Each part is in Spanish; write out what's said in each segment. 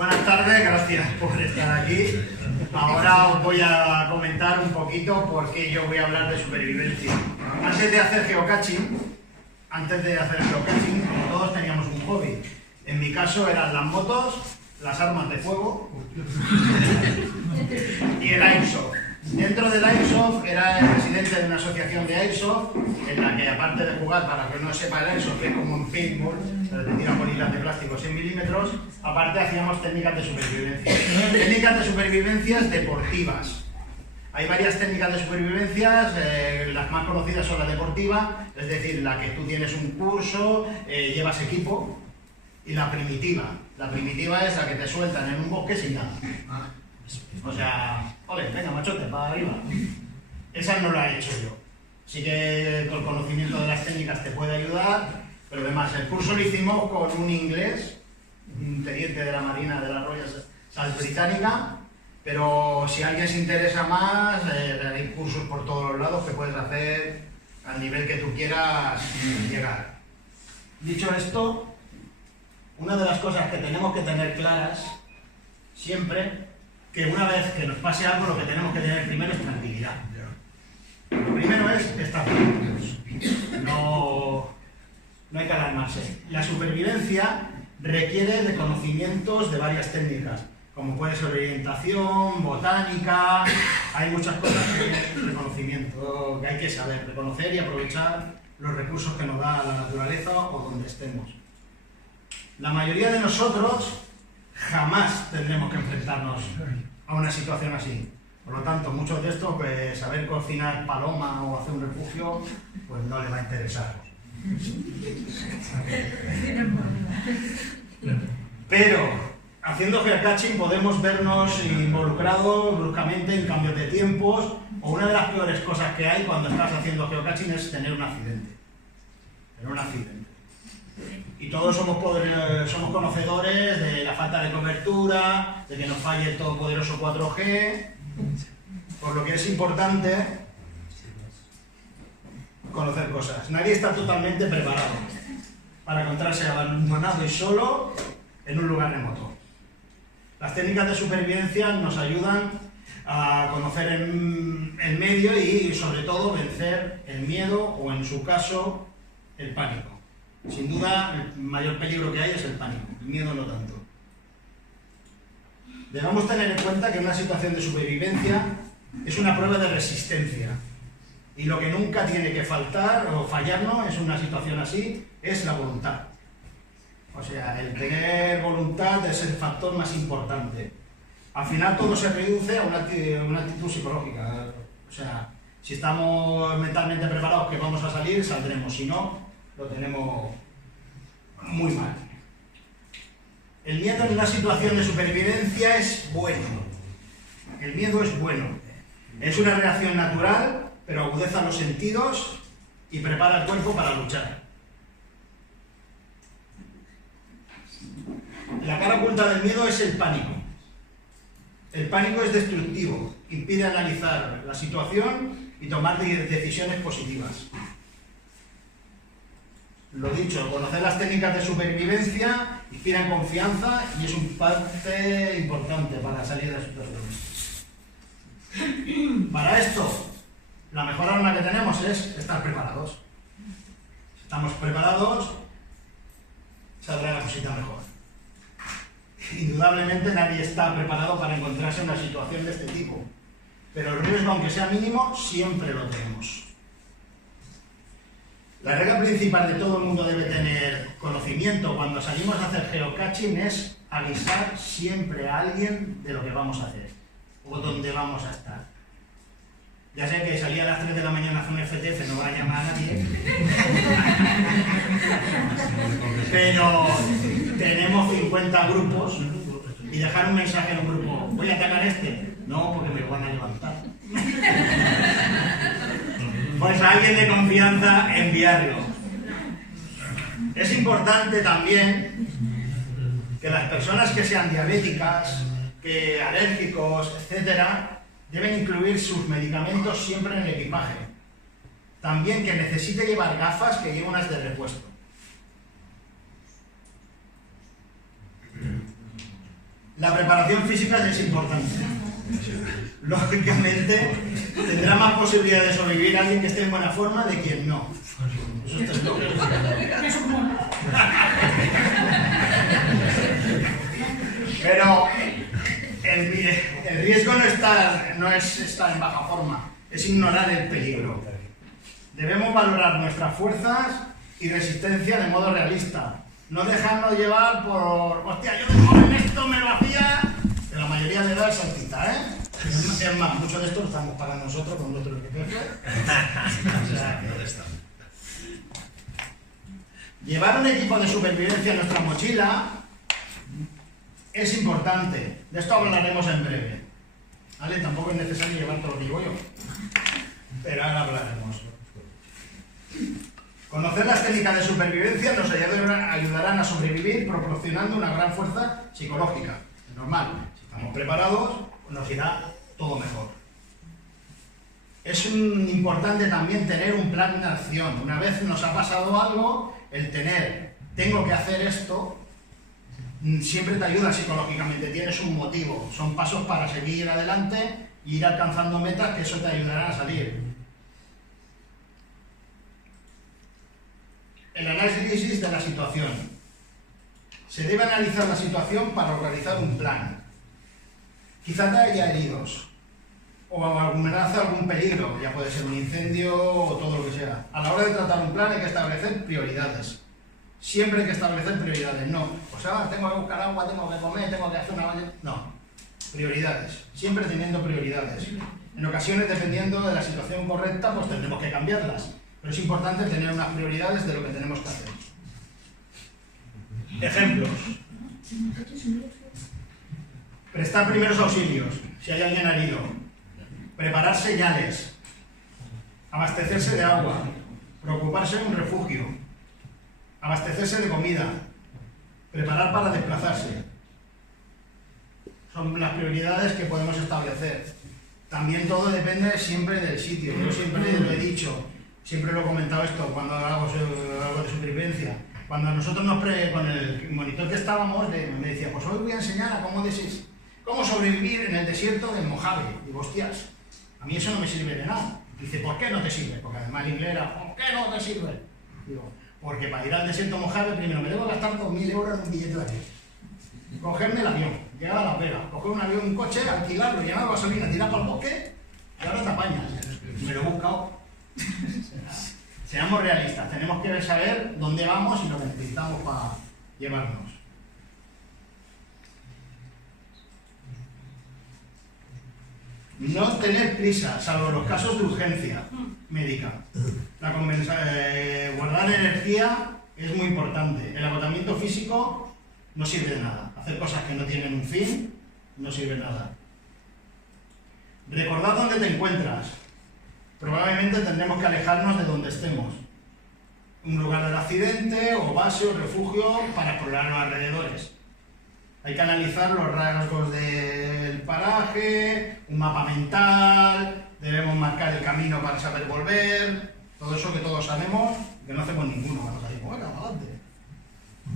Buenas tardes, gracias por estar aquí. Ahora os voy a comentar un poquito por qué yo voy a hablar de supervivencia. Antes de hacer geocaching, como todos teníamos un hobby. En mi caso eran las motos, las armas de fuego y el Airsoft. Dentro del Airsoft era el presidente de una asociación de Airsoft en la que, aparte de jugar, para que no sepa, el Airsoft es como un paintball, te tiran bolitas de plástico 100 milímetros, aparte hacíamos técnicas de supervivencia. Técnicas de supervivencia deportivas. Hay varias técnicas de supervivencia, las más conocidas son las deportivas, es decir, la que tú tienes un curso, llevas equipo, y la primitiva. La primitiva es la que te sueltan en un bosque sin nada. O sea, ole, venga machote, para arriba. Esa no la he hecho yo. Sí que el conocimiento de las técnicas te puede ayudar, pero además el curso lo hicimos con un inglés, un teniente de la Marina de la Royal Salt Británica, pero si alguien se interesa más, hay cursos por todos los lados que puedes hacer al nivel que tú quieras llegar. Dicho esto, una de las cosas que tenemos que tener claras siempre, que una vez que nos pase algo, lo que tenemos que tener primero es tranquilidad. Lo primero es estar tranquilos. No hay que alarmarse. La supervivencia requiere de conocimientos de varias técnicas, como puede ser orientación, botánica, hay muchas cosas de conocimiento que hay que saber, reconocer y aprovechar los recursos que nos da la naturaleza o donde estemos. La mayoría de nosotros jamás tendremos que enfrentarnos a una situación así. Por lo tanto, muchos de estos, pues saber cocinar paloma o hacer un refugio, pues no les va a interesar. Pero, haciendo geocaching podemos vernos involucrados bruscamente en cambios de tiempos, o una de las peores cosas que hay cuando estás haciendo geocaching es tener un accidente. Y todos somos conocedores de la falta de cobertura, de que nos falle el todopoderoso 4G, por lo que es importante conocer cosas. Nadie está totalmente preparado para encontrarse abandonado y solo en un lugar remoto. Las técnicas de supervivencia nos ayudan a conocer el medio y, sobre todo, vencer el miedo o, en su caso, el pánico. Sin duda, el mayor peligro que hay es el pánico, el miedo no tanto. Debemos tener en cuenta que una situación de supervivencia es una prueba de resistencia. Y lo que nunca tiene que faltar o fallarnos en una situación así es la voluntad. O sea, el tener voluntad es el factor más importante. Al final todo se reduce a una actitud psicológica. O sea, si estamos mentalmente preparados que vamos a salir, saldremos. Si no, lo tenemos muy mal. El miedo en una situación de supervivencia es bueno. El miedo es bueno. Es una reacción natural, pero agudeza los sentidos y prepara el cuerpo para luchar. La cara oculta del miedo es el pánico. El pánico es destructivo, impide analizar la situación y tomar decisiones positivas. Lo dicho, conocer las técnicas de supervivencia inspira confianza y es un parte importante para salir de las situaciones. Para esto, la mejor arma que tenemos es estar preparados. Si estamos preparados, saldrá la cosita mejor. Indudablemente nadie está preparado para encontrarse en una situación de este tipo, pero el riesgo, aunque sea mínimo, siempre lo tenemos. La regla principal de todo el mundo debe tener conocimiento cuando salimos a hacer geocaching es avisar siempre a alguien de lo que vamos a hacer o dónde vamos a estar. Ya sé que salir a las 3 de la mañana a hacer un FTF no va a llamar a nadie, pero tenemos 50 grupos y dejar un mensaje en un grupo, ¿voy a atacar este? No, porque me lo van a levantar. Pues a alguien de confianza enviarlo. Es importante también que las personas que sean diabéticas, que alérgicos, etcétera, deben incluir sus medicamentos siempre en el equipaje. También que necesite llevar gafas, que lleve unas de repuesto. La preparación física es importante. Lógicamente, tendrá más posibilidad de sobrevivir alguien que esté en buena forma de quien no. Eso está claro. Pero el riesgo no es estar en baja forma, es ignorar el peligro. Debemos valorar nuestras fuerzas y resistencia de modo realista. No dejarnos llevar por, hostia, yo de joven esto me lo hacía, que la mayoría de edad es altita, ¿eh? Es más, muchos de estos lo estamos pagando nosotros con nuestro equipo. O sea, llevar un equipo de supervivencia en nuestra mochila es importante. De esto hablaremos en breve. ¿Vale? Tampoco es necesario llevar todo lo que llevo yo. Pero ahora hablaremos. Conocer las técnicas de supervivencia nos ayudarán a sobrevivir proporcionando una gran fuerza psicológica. Es normal. Si estamos preparados, nos irá todo mejor. Es importante también tener un plan de acción. Una vez nos ha pasado algo, el tengo que hacer esto, siempre te ayuda psicológicamente. Tienes un motivo. Son pasos para seguir adelante e ir alcanzando metas que eso te ayudará a salir. El análisis de la situación. Se debe analizar la situación para organizar un plan. Quizá te haya heridos, o amenaza algún peligro, ya puede ser un incendio o todo lo que sea. A la hora de tratar un plan hay que establecer prioridades. Siempre hay que establecer prioridades. No, o sea, tengo que buscar agua, tengo que comer, tengo que hacer una valla. No, prioridades. Siempre teniendo prioridades. En ocasiones, dependiendo de la situación correcta, pues tendremos que cambiarlas. Pero es importante tener unas prioridades de lo que tenemos que hacer. Ejemplos. Prestar primeros auxilios, si hay alguien herido. Preparar señales. Abastecerse de agua. Preocuparse de un refugio. Abastecerse de comida. Preparar para desplazarse. Son las prioridades que podemos establecer. También todo depende siempre del sitio. Yo siempre lo he dicho. Siempre lo he comentado esto cuando hago de supervivencia. Cuando nosotros con el monitor que estábamos, me decía, pues hoy voy a enseñar a cómo sobrevivir en el desierto del Mojave. Digo, hostias, a mí eso no me sirve de nada. Dice, ¿por qué no te sirve? Porque además el inglés era, ¿por qué no te sirve? Digo, porque para ir al desierto Mojave primero me debo gastar 2.000 euros en un billete de avión. Cogerme el avión, llegar a Las Vegas, coger un avión, un coche, alquilarlo, llenar gasolina, tirar para el bosque y ahora te apañas. Me lo he buscado. Seamos realistas, tenemos que saber dónde vamos y lo que necesitamos para llevarnos. No tener prisa, salvo los casos de urgencia médica. Guardar energía es muy importante. El agotamiento físico no sirve de nada. Hacer cosas que no tienen un fin no sirve de nada. Recordad dónde te encuentras. Probablemente tendremos que alejarnos de donde estemos. Un lugar del accidente, o base, o refugio, para explorar los alrededores. Hay que analizar los rasgos del paraje, un mapa mental, debemos marcar el camino para saber volver, todo eso que todos sabemos, que no hacemos ninguno cuando salimos. Bueno, adelante.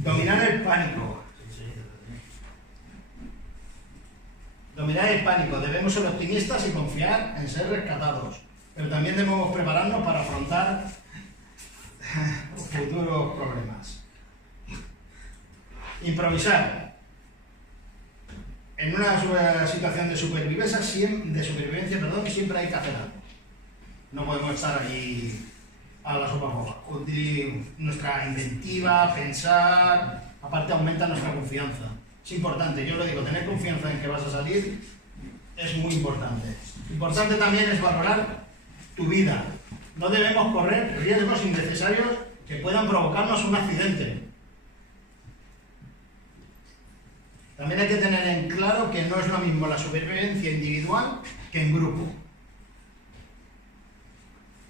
Dominar el pánico. Dominar el pánico. Debemos ser optimistas y confiar en ser rescatados. Pero también debemos prepararnos para afrontar futuros problemas. Improvisar. En una situación de supervivencia, siempre hay que hacer algo. No podemos estar ahí a la sopa boba. Nuestra inventiva, pensar, aparte aumenta nuestra confianza. Es importante, yo lo digo, tener confianza en que vas a salir es muy importante. Importante también es valorar tu vida. No debemos correr riesgos innecesarios que puedan provocarnos un accidente. También hay que tener en claro que no es lo mismo la supervivencia individual que en grupo.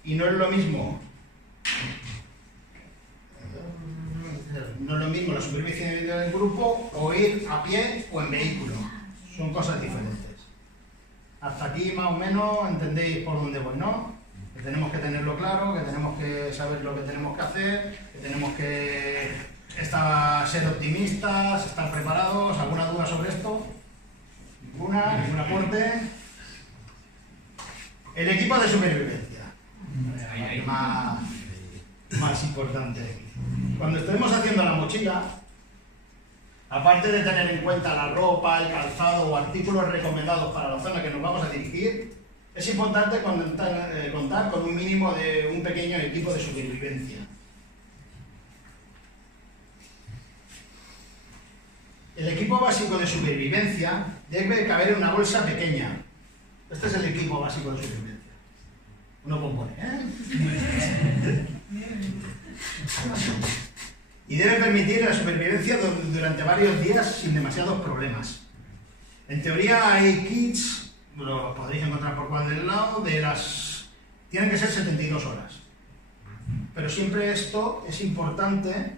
Y no es lo mismo la supervivencia individual en grupo o ir a pie o en vehículo. Son cosas diferentes. Hasta aquí más o menos entendéis por dónde voy, ¿no? Que tenemos que tenerlo claro, que tenemos que saber lo que tenemos que hacer, que tenemos que ser optimistas, estar preparados. ¿Alguna duda sobre esto? ningún aporte. El equipo de supervivencia. Más importante. Cuando estemos haciendo la mochila, aparte de tener en cuenta la ropa, el calzado o artículos recomendados para la zona que nos vamos a dirigir, es importante contar con un mínimo de un pequeño equipo de supervivencia. El equipo básico de supervivencia debe caber en una bolsa pequeña. Este es el equipo básico de supervivencia. Uno compone, Y debe permitir la supervivencia durante varios días sin demasiados problemas. En teoría hay kits, lo podréis encontrar por cual del lado, tienen que ser 72 horas. Pero siempre esto es importante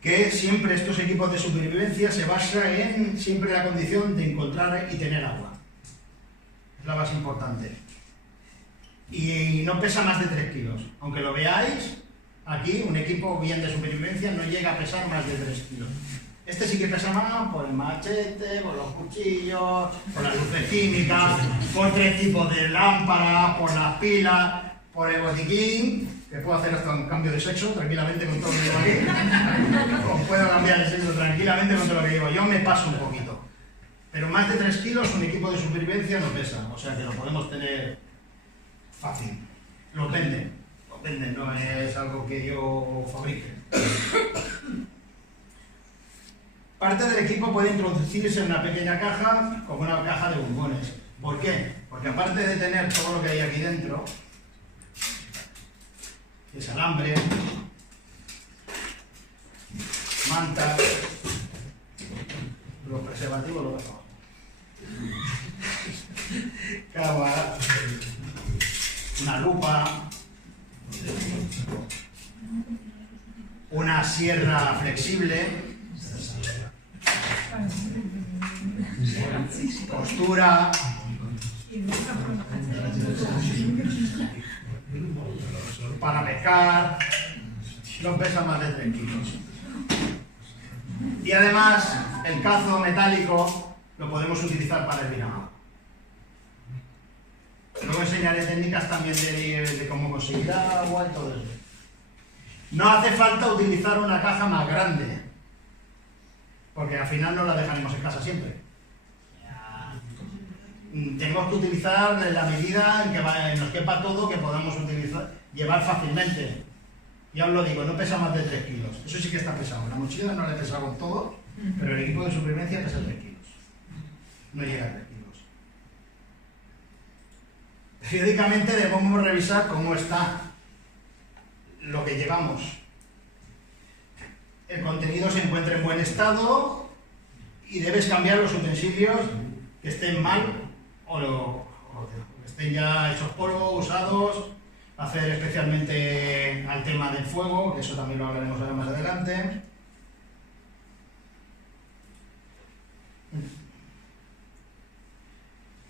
que siempre estos equipos de supervivencia se basan en siempre la condición de encontrar y tener agua. Es la base importante. Y no pesa más de 3 kilos. Aunque lo veáis, aquí un equipo bien de supervivencia no llega a pesar más de 3 kilos. Este sí que pesa más por el machete, por los cuchillos, por las luces químicas, por 3 tipos de lámparas, por las pilas, por el botiquín, que puedo hacer hasta un cambio de sexo tranquilamente con todo lo que llevo aquí. O puedo cambiar de sexo tranquilamente con todo lo que llevo. Yo me paso un poquito. Pero más de 3 kilos un equipo de supervivencia no pesa. O sea que lo podemos tener fácil. Lo venden, no es algo que yo fabrique. Parte del equipo puede introducirse en una pequeña caja, como una caja de bombones. ¿Por qué? Porque aparte de tener todo lo que hay aquí dentro, es alambre, mantas, los preservativos los dejo. Cámara, una lupa, una sierra flexible, costura, para pescar, no pesa más de 3 kilos. Y además, el cazo metálico lo podemos utilizar para el vinagre. Luego enseñaré técnicas también de cómo conseguir agua y todo eso. No hace falta utilizar una caja más grande, porque al final no la dejaremos en casa siempre. Tenemos que utilizar la medida en que nos quepa todo, que podamos llevar fácilmente. Ya os lo digo, no pesa más de 3 kilos. Eso sí que está pesado. La mochila no le pesa con todo, pero el equipo de supervivencia pesa 3 kilos. No llega a 3 kilos. Periódicamente debemos revisar cómo está lo que llevamos. El contenido se encuentra en buen estado y debes cambiar los utensilios que estén mal o que estén ya hechos polvo, usados, hacer especialmente al tema del fuego, que eso también lo hablaremos ahora más adelante.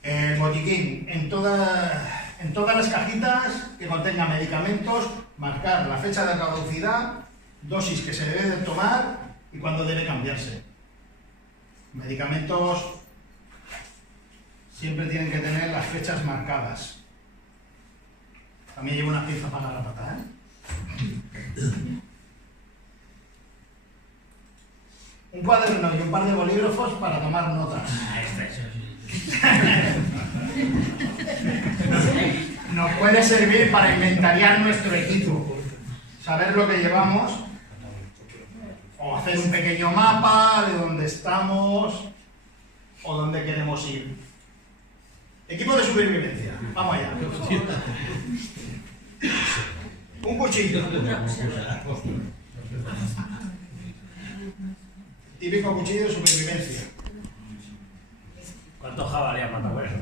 El botiquín, en todas las cajitas que contengan medicamentos, marcar la fecha de caducidad, dosis que se debe de tomar y cuándo debe cambiarse. Medicamentos siempre tienen que tener las fechas marcadas. También llevo unas pinzas para la pata, Un cuaderno y un par de bolígrafos para tomar notas. Nos puede servir para inventariar nuestro equipo, saber lo que llevamos, o hacer un pequeño mapa de dónde estamos o dónde queremos ir. Equipo de supervivencia, vamos allá. Un cuchillo. Típico cuchillo de supervivencia. ¿Cuántos jabalíes has matado eso?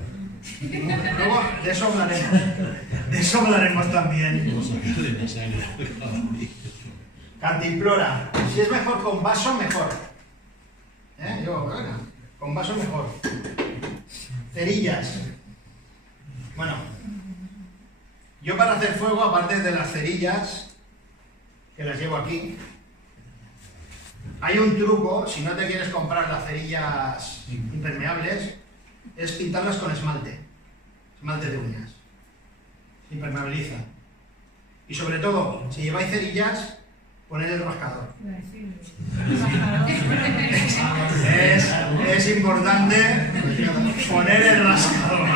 Luego de eso hablaremos. De eso hablaremos también. Cantimplora. Si es mejor con vaso, mejor. Con vaso mejor. Cerillas. Bueno, yo para hacer fuego, aparte de las cerillas, que las llevo aquí, Hay un truco, si no te quieres comprar las cerillas impermeables, es pintarlas con esmalte de uñas. Impermeabiliza. Y sobre todo, si lleváis cerillas, poned el rascador. Es importante poner el rascador.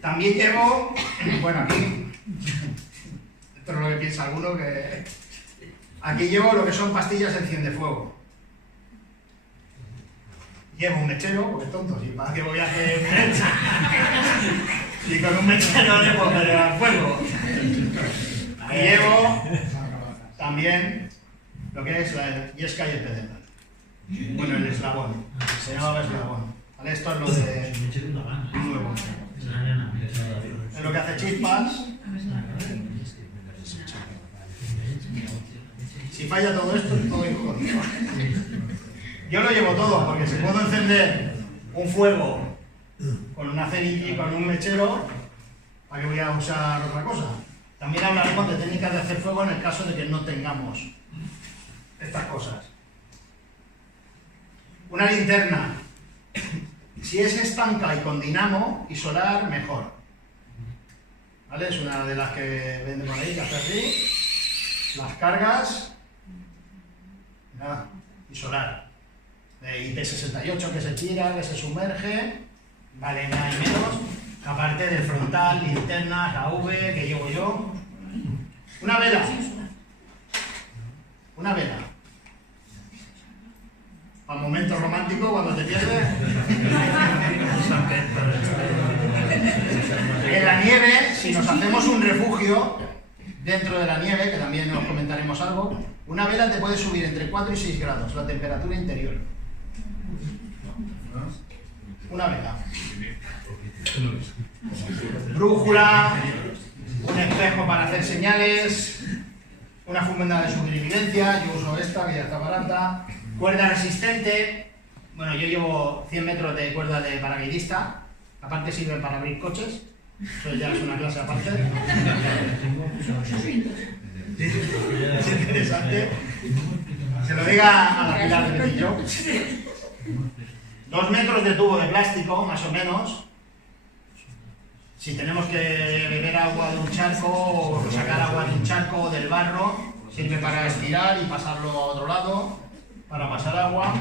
También llevo, bueno, aquí, esto es lo que piensa alguno, que aquí llevo lo que son pastillas de enciendefuego. Llevo un mechero, porque tonto, ¿y para qué voy a hacer mecha? Y con un mechero le pondré al fuego. Y llevo también lo que es la yesca y el pedernal. Bueno, el eslabón. Se llamaba eslabón. ¿Vale? Esto es lo de nuevo. Es lo que hace chispas. Si falla todo esto, estoy jodido. Yo lo llevo todo, porque si puedo encender un fuego con una cerilla y con un mechero, ¿para qué voy a usar otra cosa? También hablaremos de técnicas de hacer fuego en el caso de que no tengamos estas cosas. Una linterna. Si es estanca y con dinamo y solar, mejor. ¿Vale? Es una de las que venden por ahí, que hace así. Las cargas. Nada, y solar. De IP68 que se tira, que se sumerge. Vale, nada y menos. Aparte del frontal, linterna, KV que llevo yo. Una vela. Una vela. Para momentos románticos cuando te pierdes. En la nieve, si nos hacemos un refugio dentro de la nieve, que también os comentaremos algo, una vela te puede subir entre 4 y 6 grados la temperatura interior. Una vela. Brújula, un espejo para hacer señales, una funda de supervivencia, yo uso esta que ya está barata, cuerda resistente, bueno, yo llevo 100 metros de cuerda de paracaidista, aparte sirve para abrir coches, eso ya es una clase aparte. Es interesante. Se lo diga a la Pilar de Betillo. 2 metros de tubo de plástico, más o menos. Si tenemos que beber agua de un charco o sacar agua de un charco o del barro, sirve para estirar y pasarlo a otro lado, para pasar agua.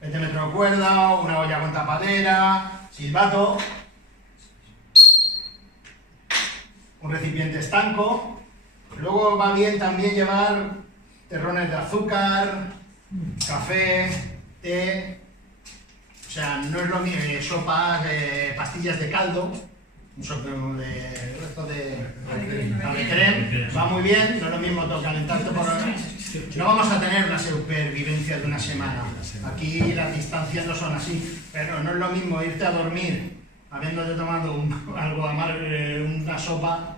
20 metros de cuerda, una olla con tapadera, silbato, un recipiente estanco. Luego va bien también llevar terrones de azúcar, café, té. O sea, no es lo mismo, sopas, pastillas de caldo, un soplo de creme, va muy bien, no es lo mismo calentarte por hora. No vamos a tener una supervivencia de una semana. Aquí las distancias no son así, pero no es lo mismo irte a dormir habiéndote tomado algo amargo, una sopa,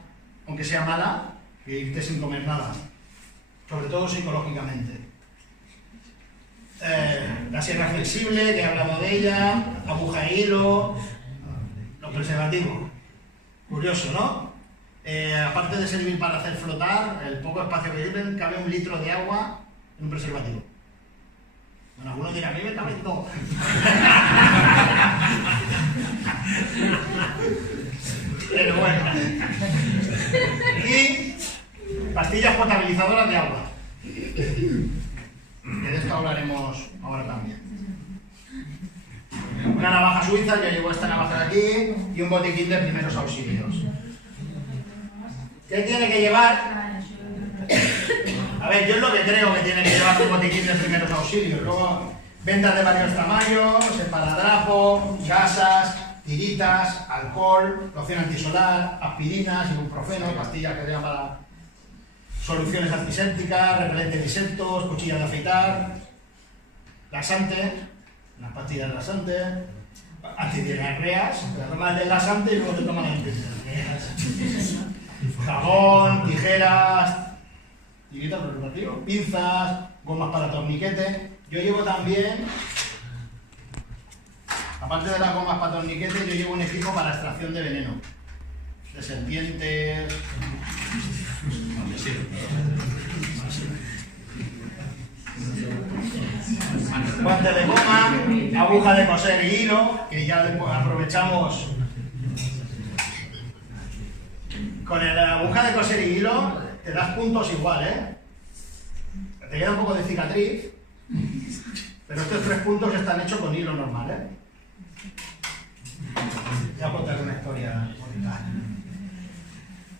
aunque sea mala, que irte sin comer nada, sobre todo psicológicamente. La sierra flexible, que he hablado de ella, aguja e hilo, los preservativos. Curioso, ¿no? Aparte de servir para hacer flotar, el poco espacio que tienen, cabe 1 litro de agua en un preservativo. Bueno, algunos dirán, a mí me cabe todo. Pero bueno. Y pastillas potabilizadoras de agua. Que de esto hablaremos ahora también. Una navaja suiza, yo llevo esta navaja de aquí, y un botiquín de primeros auxilios. ¿Qué tiene que llevar? A ver, yo es lo que creo que tiene que llevar un botiquín de primeros auxilios. Luego, vendas de varios tamaños, esparadrapo, gasas, tiritas, alcohol, loción antisolar, aspirinas, ibuprofeno, pastillas que sean para soluciones antisépticas, repelente de insectos, cuchillas de afeitar, laxante, unas pastillas de laxante, antidiarreas, te tomas el laxante y luego te toman antidiarreas. Jabón, tijeras, tiritas, preservativo, pinzas, gomas para torniquete. Yo llevo también, aparte de las gomas para torniquete, yo llevo un equipo para extracción de veneno. de serpientes. Guante de goma, aguja de coser y hilo, que ya aprovechamos. Con la aguja de coser y hilo te das puntos igual, ¿eh? Te queda un poco de cicatriz, pero estos 3 puntos están hechos con hilo normal, ¿eh? Voy a contar una historia bonita.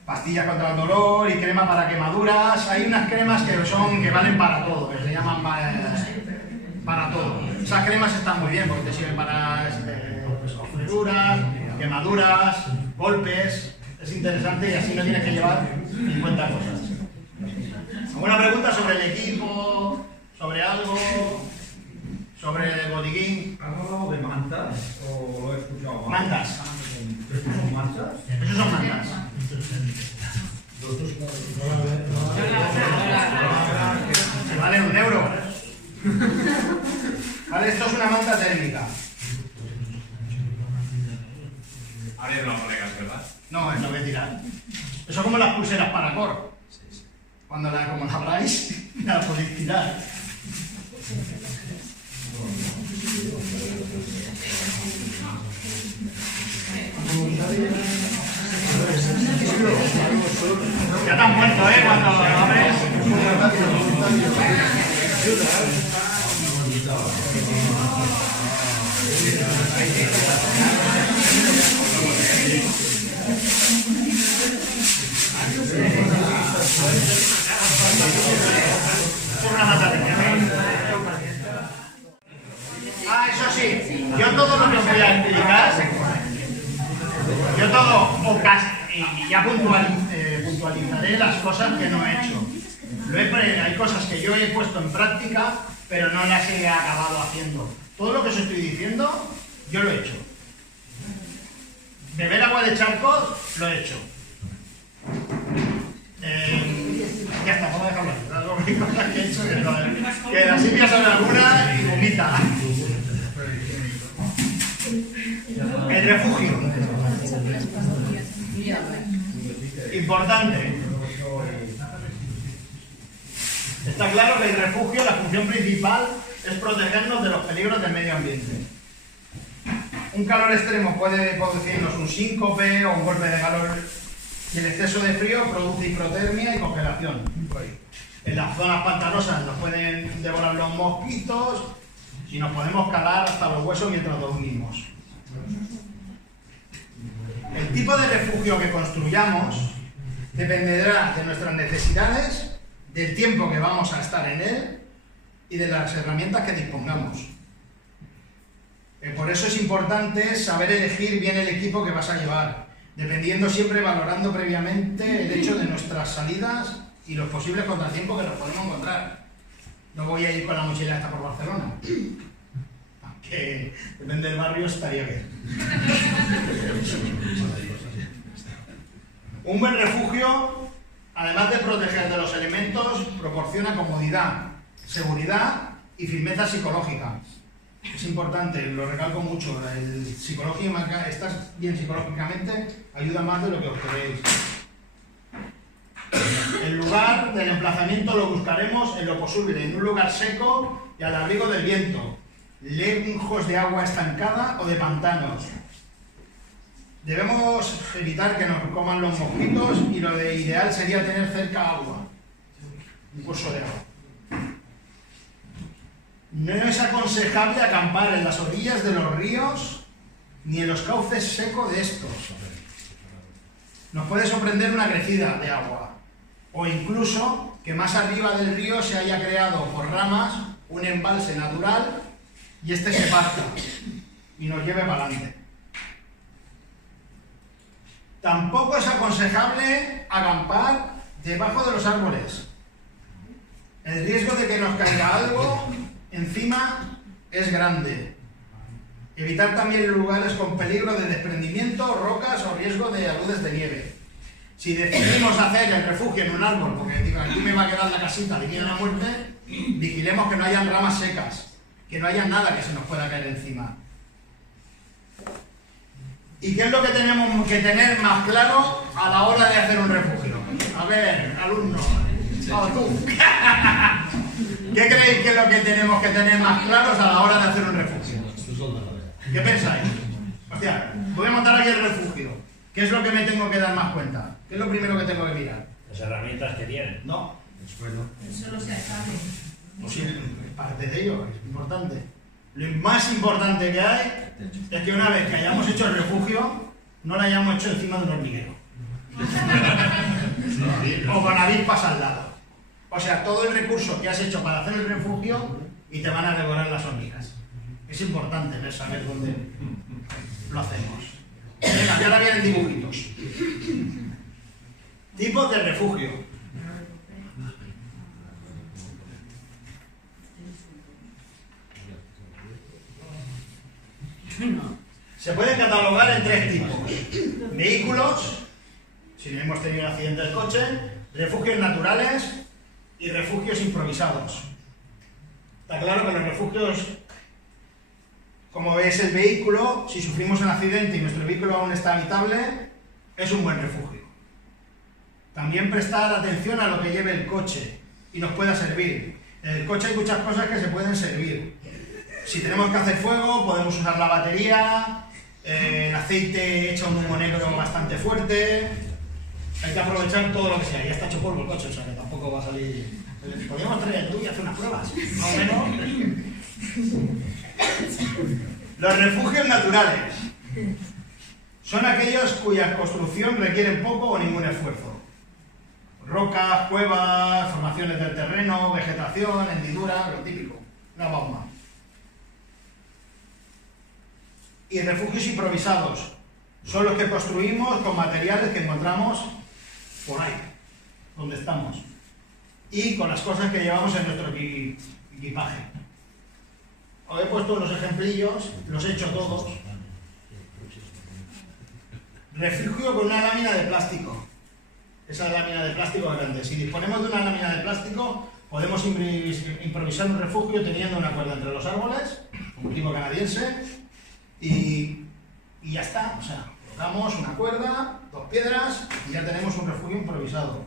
Pastillas contra el dolor y crema para quemaduras. Hay unas cremas que valen para todo, que se llaman para todo. Esas cremas están muy bien porque te sirven para frituras, quemaduras, golpes. Es interesante y así no tienes que llevar 50 cosas. ¿Alguna pregunta sobre el equipo? ¿Sobre algo? ¿Sobre el botiquín? ¿Has hablado de mantas o lo he escuchado? Mantas. ¿Estos son mantas? Esos son mantas. Se vale €1. Vale, esto es una manta térmica. Ahora no lo colegas, ¿verdad? No, es lo que tirar. Eso es como las pulseras para cor. Como la abráis, la podéis tirar. Ya te han muerto, ¿eh? Cuando lo abres. Eso sí, yo todo lo que os voy a explicar, y ya puntualizaré las cosas que no he hecho. Hay cosas que yo he puesto en práctica, pero no las he acabado haciendo. Todo lo que os estoy diciendo, yo lo he hecho. Beber agua de charcos, lo he hecho. Ya está, vamos a dejarlo ahí. Las únicas cosas que he hecho que la Silvia sabe alguna y vomita. El refugio. Importante. Está claro que el refugio, la función principal es protegernos de los peligros del medio ambiente. Un calor extremo puede producirnos un síncope o un golpe de calor y el exceso de frío produce hipotermia y congelación. En las zonas pantanosas nos pueden devorar los mosquitos y nos podemos calar hasta los huesos mientras dormimos. El tipo de refugio que construyamos dependerá de nuestras necesidades, del tiempo que vamos a estar en él y de las herramientas que dispongamos. Por eso es importante saber elegir bien el equipo que vas a llevar, dependiendo siempre, valorando previamente el hecho de nuestras salidas y los posibles contratiempos que nos podemos encontrar. No voy a ir con la mochila esta por Barcelona, aunque depende del barrio estaría bien. Un buen refugio, además de proteger de los elementos, proporciona comodidad, seguridad y firmeza psicológica. Es importante, lo recalco mucho, estar bien psicológicamente ayuda más de lo que os creéis. El lugar del emplazamiento lo buscaremos en lo posible, en un lugar seco y al abrigo del viento, lejos de agua estancada o de pantanos. Debemos evitar que nos coman los mosquitos y lo ideal sería tener cerca agua, un curso de agua. No es aconsejable acampar en las orillas de los ríos ni en los cauces secos de estos. Nos puede sorprender una crecida de agua o incluso que más arriba del río se haya creado por ramas un embalse natural y este se parta y nos lleve para adelante. Tampoco es aconsejable acampar debajo de los árboles. El riesgo de que nos caiga algo encima es grande. Evitar también lugares con peligro de desprendimiento, rocas o riesgo de aludes de nieve. Si decidimos hacer el refugio en un árbol, porque digo, aquí me va a quedar la casita de aquí en la muerte, vigilemos que no hayan ramas secas, que no haya nada que se nos pueda caer encima. ¿Y qué es lo que tenemos que tener más claro a la hora de hacer un refugio? A ver, alumnos, tú. ¿Qué creéis que es lo que tenemos que tener más claros a la hora de hacer un refugio? ¿Qué pensáis? Hostia, voy a montar aquí el refugio. ¿Qué es lo que me tengo que dar más cuenta? ¿Qué es lo primero que tengo que mirar? Las herramientas que tienen. No. El suelo. Solo se sabe. Pues sí, parte de ello, es importante. Lo más importante que hay es que una vez que hayamos hecho el refugio, no lo hayamos hecho encima de un hormiguero. O con avispas al lado. O sea, todo el recurso que has hecho para hacer el refugio y te van a devorar las hormigas. Es importante ver, saber dónde lo hacemos. Venga, que ahora vienen dibujitos. Tipos de refugio. Se pueden catalogar en 3 tipos. Vehículos, si no hemos tenido un accidente del coche, refugios naturales y refugios improvisados. Está claro que los refugios, como es el vehículo, si sufrimos un accidente y nuestro vehículo aún está habitable, es un buen refugio. También prestar atención a lo que lleve el coche y nos pueda servir. En el coche hay muchas cosas que se pueden servir. Si tenemos que hacer fuego, podemos usar la batería, el aceite echa un humo negro bastante fuerte. Hay que aprovechar todo lo que sea. Ya está hecho polvo el coche, o sea que tampoco va a salir. Podríamos traer el tuyo y hacer unas pruebas, más o menos. Los refugios naturales son aquellos cuya construcción requieren poco o ningún esfuerzo. Rocas, cuevas, formaciones del terreno, vegetación, hendiduras, lo típico, una bomba. Y refugios improvisados son los que construimos con materiales que encontramos por ahí, donde estamos, y con las cosas que llevamos en nuestro equipaje. Os he puesto unos ejemplillos, los he hecho todos. Refugio con una lámina de plástico. Esa lámina de plástico grande. Si disponemos de una lámina de plástico, podemos improvisar un refugio teniendo una cuerda entre los árboles, un tipo canadiense, y ya está. O sea, colocamos una cuerda, 2 piedras y ya tenemos un refugio improvisado.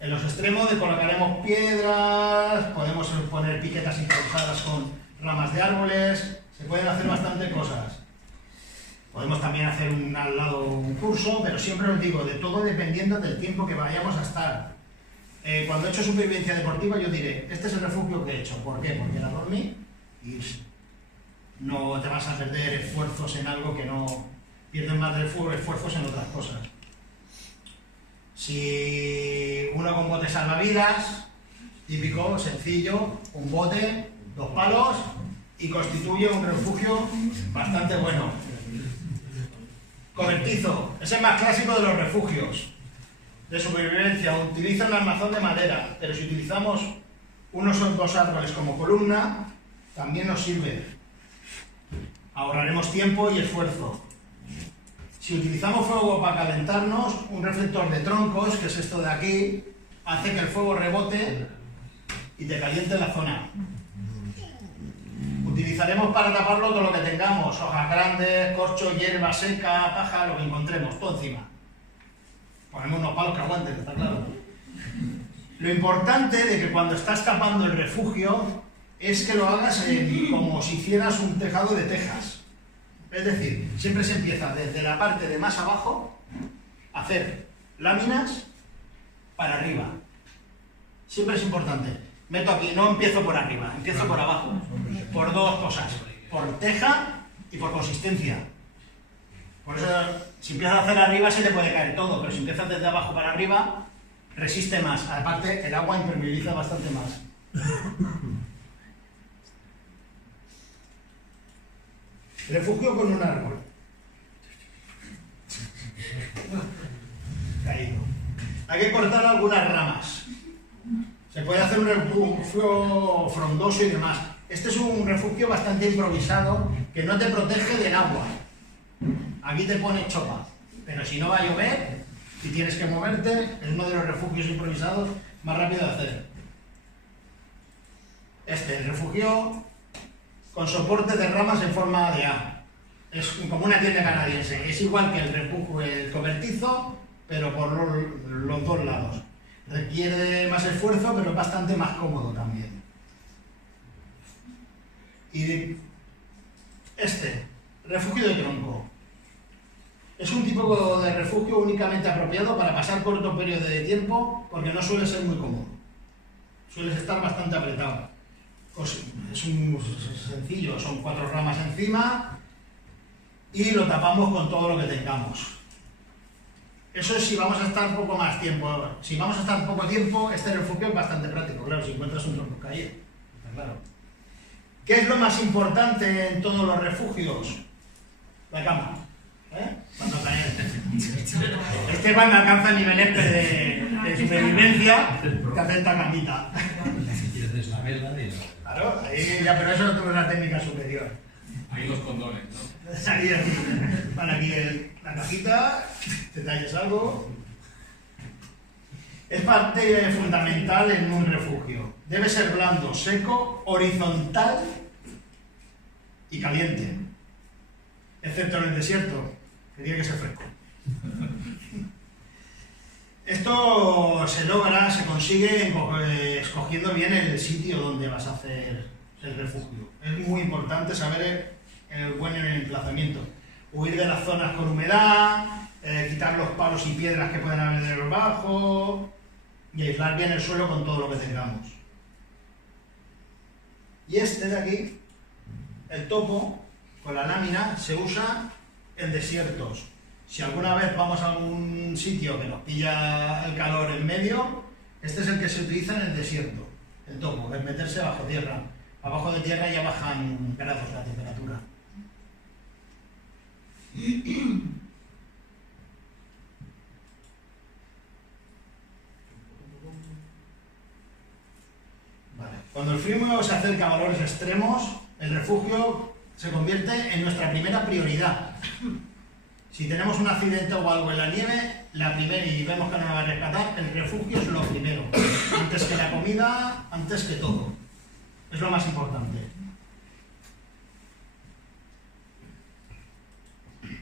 En los extremos colocaremos piedras, podemos poner piquetas improvisadas con ramas de árboles, se pueden hacer bastante cosas. Podemos también hacer al lado un curso, pero siempre os digo, de todo dependiendo del tiempo que vayamos a estar. Cuando he hecho supervivencia deportiva yo diré, este es el refugio que he hecho. ¿Por qué? Porque era dormir y irse. No te vas a perder esfuerzos en algo que no... Pierden más de esfuerzos en otras cosas. Si uno con bote salvavidas, típico, sencillo, un bote, 2 palos y constituye un refugio bastante bueno. Cobertizo, es el más clásico de los refugios de supervivencia. Utiliza un armazón de madera, pero si utilizamos unos o 2 árboles como columna, también nos sirve. Ahorraremos tiempo y esfuerzo. Si utilizamos fuego para calentarnos, un reflector de troncos, que es esto de aquí, hace que el fuego rebote y te caliente la zona. Utilizaremos para taparlo todo lo que tengamos, hojas grandes, corcho, hierba seca, paja, lo que encontremos, todo encima. Ponemos unos palos que aguanten, está claro. Lo importante de que cuando estás tapando el refugio es que lo hagas como si hicieras un tejado de tejas. Es decir, siempre se empieza desde la parte de más abajo a hacer láminas para arriba. Siempre es importante. Meto aquí, no empiezo por arriba, empiezo por abajo. Por 2 cosas. Por teja y por consistencia. Por eso, si empiezas a hacer arriba se te puede caer todo, pero si empiezas desde abajo para arriba, resiste más. Aparte, el agua impermeabiliza bastante más. Refugio con un árbol. Caído. Hay que cortar algunas ramas. Se puede hacer un refugio frondoso y demás. Este es un refugio bastante improvisado que no te protege del agua. Aquí te pone chopa. Pero si no va a llover y tienes que moverte, es uno de los refugios improvisados más rápido de hacer. El refugio con soporte de ramas en forma de A. Es como una tienda canadiense. Es igual que el refugio, el cobertizo, pero por los dos lados. Requiere más esfuerzo, pero es bastante más cómodo también. Y refugio de tronco. Es un tipo de refugio únicamente apropiado para pasar corto periodo de tiempo, porque no suele ser muy cómodo. Suele estar bastante apretado. Es sencillo, son 4 ramas encima y lo tapamos con todo lo que tengamos. Eso es si vamos a estar poco más tiempo. Si vamos a estar poco tiempo, este refugio es bastante práctico. Claro, si encuentras un tronco caído, está claro. ¿Qué es lo más importante en todos los refugios? La cama. Cuando cuando alcanza niveles de supervivencia, te hace esta camita. Tienes la vela y Claro, ahí ya, pero eso es una técnica superior. Ahí los condones, ¿no? Ahí, van aquí la cajita, te talles algo. Es parte fundamental en un refugio. Debe ser blando, seco, horizontal y caliente. Excepto en el desierto, que tiene que ser fresco. Esto se logra, se consigue escogiendo bien el sitio donde vas a hacer el refugio. Es muy importante saber el buen emplazamiento. Huir de las zonas con humedad, quitar los palos y piedras que pueden haber en el bajo y aislar bien el suelo con todo lo que tengamos. Y este de aquí, el topo, con la lámina, se usa en desiertos. Si alguna vez vamos a algún sitio que nos pilla el calor en medio, este es el que se utiliza en el desierto, el topo, es meterse bajo tierra. Abajo de tierra ya bajan grados la temperatura. Vale. Cuando el frío se acerca a valores extremos, el refugio se convierte en nuestra primera prioridad. Si tenemos un accidente o algo en la nieve, la primera, y vemos que no nos va a rescatar, el refugio es lo primero. Antes que la comida, antes que todo. Es lo más importante.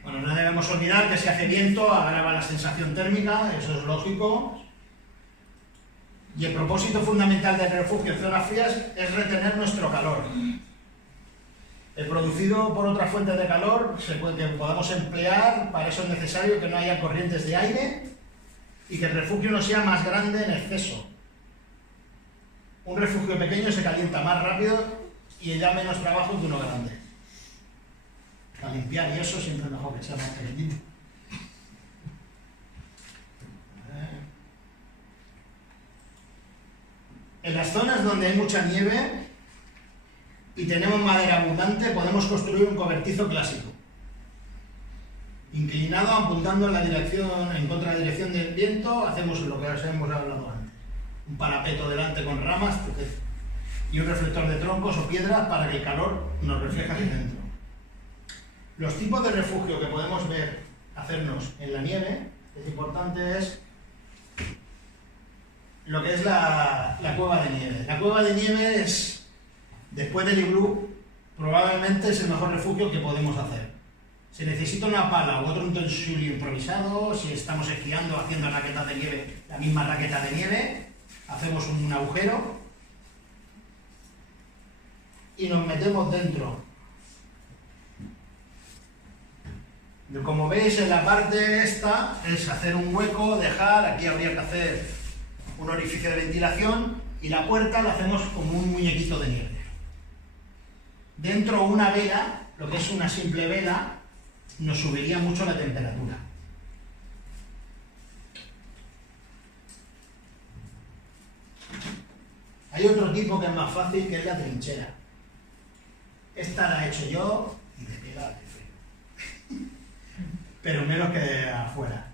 Bueno, no debemos olvidar que si hace viento agrava la sensación térmica, eso es lógico. Y el propósito fundamental del refugio en zonas frías es retener nuestro calor. El producido por otras fuentes de calor que podamos emplear, para eso es necesario que no haya corrientes de aire y que el refugio no sea más grande en exceso. Un refugio pequeño se calienta más rápido y da menos trabajo que uno grande. Para limpiar y eso siempre es mejor que sea más pequeñito. En las zonas donde hay mucha nieve y tenemos madera abundante, podemos construir un cobertizo clásico, inclinado, apuntando en la dirección, en contra de la dirección del viento. Hacemos lo que os hemos hablado antes, un parapeto delante con ramas y un reflector de troncos o piedras para que el calor nos refleje aquí dentro. Los tipos de refugio que podemos hacernos en la nieve, es importante, es lo que es la cueva de nieve. La cueva de nieve es, después del iglú, probablemente es el mejor refugio que podemos hacer. Se necesita una pala u otro utensilio improvisado. Si estamos esquiando, haciendo raquetas de nieve, la misma raqueta de nieve, hacemos un agujero y nos metemos dentro. Como veis, en la parte esta es hacer un hueco, aquí habría que hacer un orificio de ventilación y la puerta la hacemos como un muñequito de nieve. Dentro una vela, lo que es una simple vela, nos subiría mucho la temperatura. Hay otro tipo que es más fácil, que es la trinchera. Esta la he hecho yo y te pega de frío. Pero menos que afuera.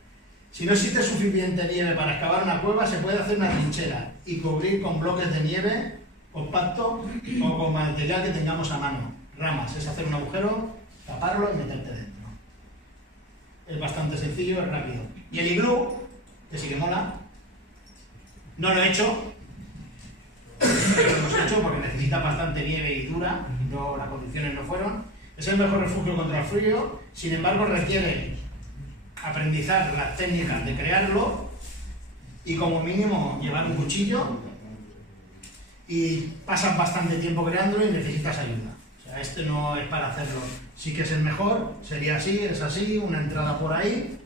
Si no existe suficiente nieve para excavar una cueva, se puede hacer una trinchera y cubrir con bloques de nieve compacto o con material que tengamos a mano. Ramas, es hacer un agujero, taparlo y meterte dentro. Es bastante sencillo, es rápido. Y el iglú, que sí que mola, no lo he hecho, pero lo hemos hecho porque necesita bastante nieve y dura, no, las condiciones no fueron. Es el mejor refugio contra el frío, sin embargo requiere aprendizar las técnicas de crearlo y como mínimo llevar un cuchillo y pasas bastante tiempo creándolo y necesitas ayuda. O sea, este no es para hacerlo. Sí que es el mejor, sería así, es así, una entrada por ahí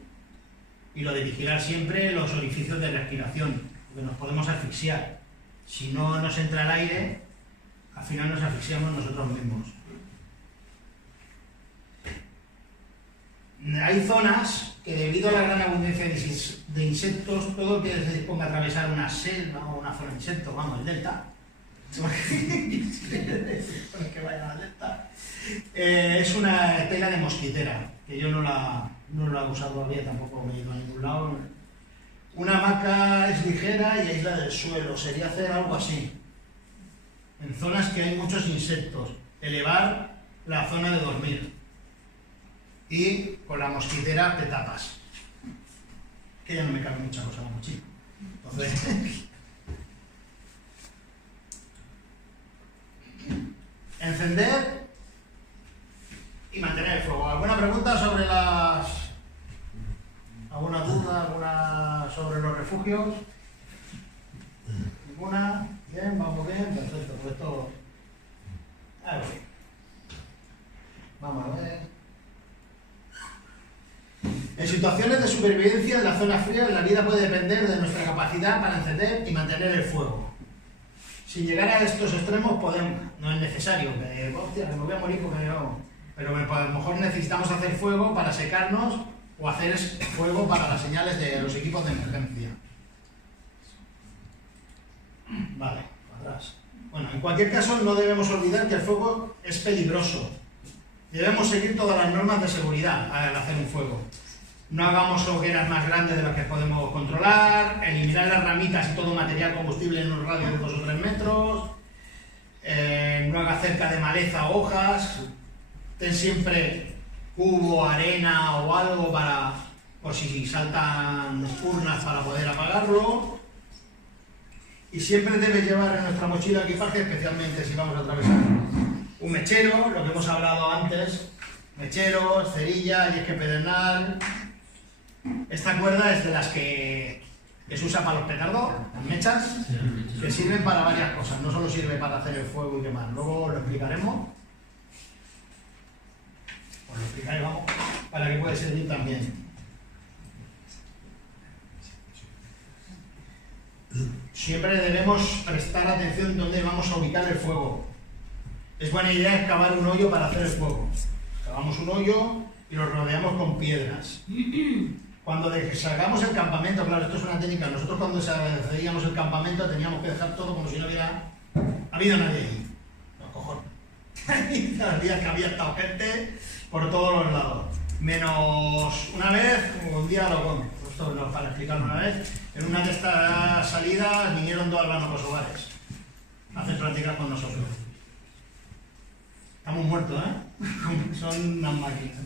y lo de vigilar siempre los orificios de respiración, porque nos podemos asfixiar. Si no nos entra el aire, al final nos asfixiamos nosotros mismos. Hay zonas que debido a la gran abundancia de insectos, todo el que se disponga a atravesar una selva o una zona de insectos, vamos, el delta, que vaya al delta, es una tela de mosquitera, que yo no la he usado todavía, tampoco me he ido a ningún lado. Una hamaca es ligera y aísla del suelo, sería hacer algo así. En zonas que hay muchos insectos, elevar la zona de dormir. Y con la mosquitera te tapas. Que ya no me cabe mucha cosa, vamos, chico. Entonces, encender y mantener el fuego. ¿Alguna pregunta sobre las... ¿Alguna duda? ¿Alguna sobre los refugios? ¿Ninguna? Bien, vamos bien, perfecto. Pues esto... A ver. Vamos a ver. En situaciones de supervivencia en la zona fría, la vida puede depender de nuestra capacidad para encender y mantener el fuego. Sin llegar a estos extremos podemos, no es necesario, que hostia, me voy a morir porque no. Pero a lo mejor necesitamos hacer fuego para secarnos o hacer fuego para las señales de los equipos de emergencia. Vale, para atrás. Bueno, en cualquier caso no debemos olvidar que el fuego es peligroso. Debemos seguir todas las normas de seguridad al hacer un fuego. No hagamos hogueras más grandes de las que podemos controlar, eliminar las ramitas y todo material combustible en un radio de 2 o 3 metros, no haga cerca de maleza o hojas, ten siempre cubo, arena o algo para, por si saltan espurnas para poder apagarlo. Y siempre debe llevar en nuestra mochila equipaje, especialmente si vamos a atravesar, un mechero, lo que hemos hablado antes, mecheros, cerilla, yesque pedernal. Esta cuerda es de las que se usa para los petardos, las mechas, que sirven para varias cosas, no solo sirve para hacer el fuego y quemar, luego lo explicaremos. Os lo explicaré, vamos, para que puede servir también. Siempre debemos prestar atención donde vamos a ubicar el fuego. Es buena idea excavar un hoyo para hacer el fuego. Excavamos un hoyo y lo rodeamos con piedras. Cuando salgamos el campamento, claro, esto es una técnica, nosotros cuando salíamos el campamento teníamos que dejar todo como si no hubiera habido nadie allí. Los cojones. Había que había estado gente por todos los lados. Menos una vez, un día lo conto, esto no para explicarlo una vez, en una de estas salidas vinieron 2 albanos kosovares a hacer prácticas con nosotros. Estamos muertos, ¿eh? Son unas máquinas.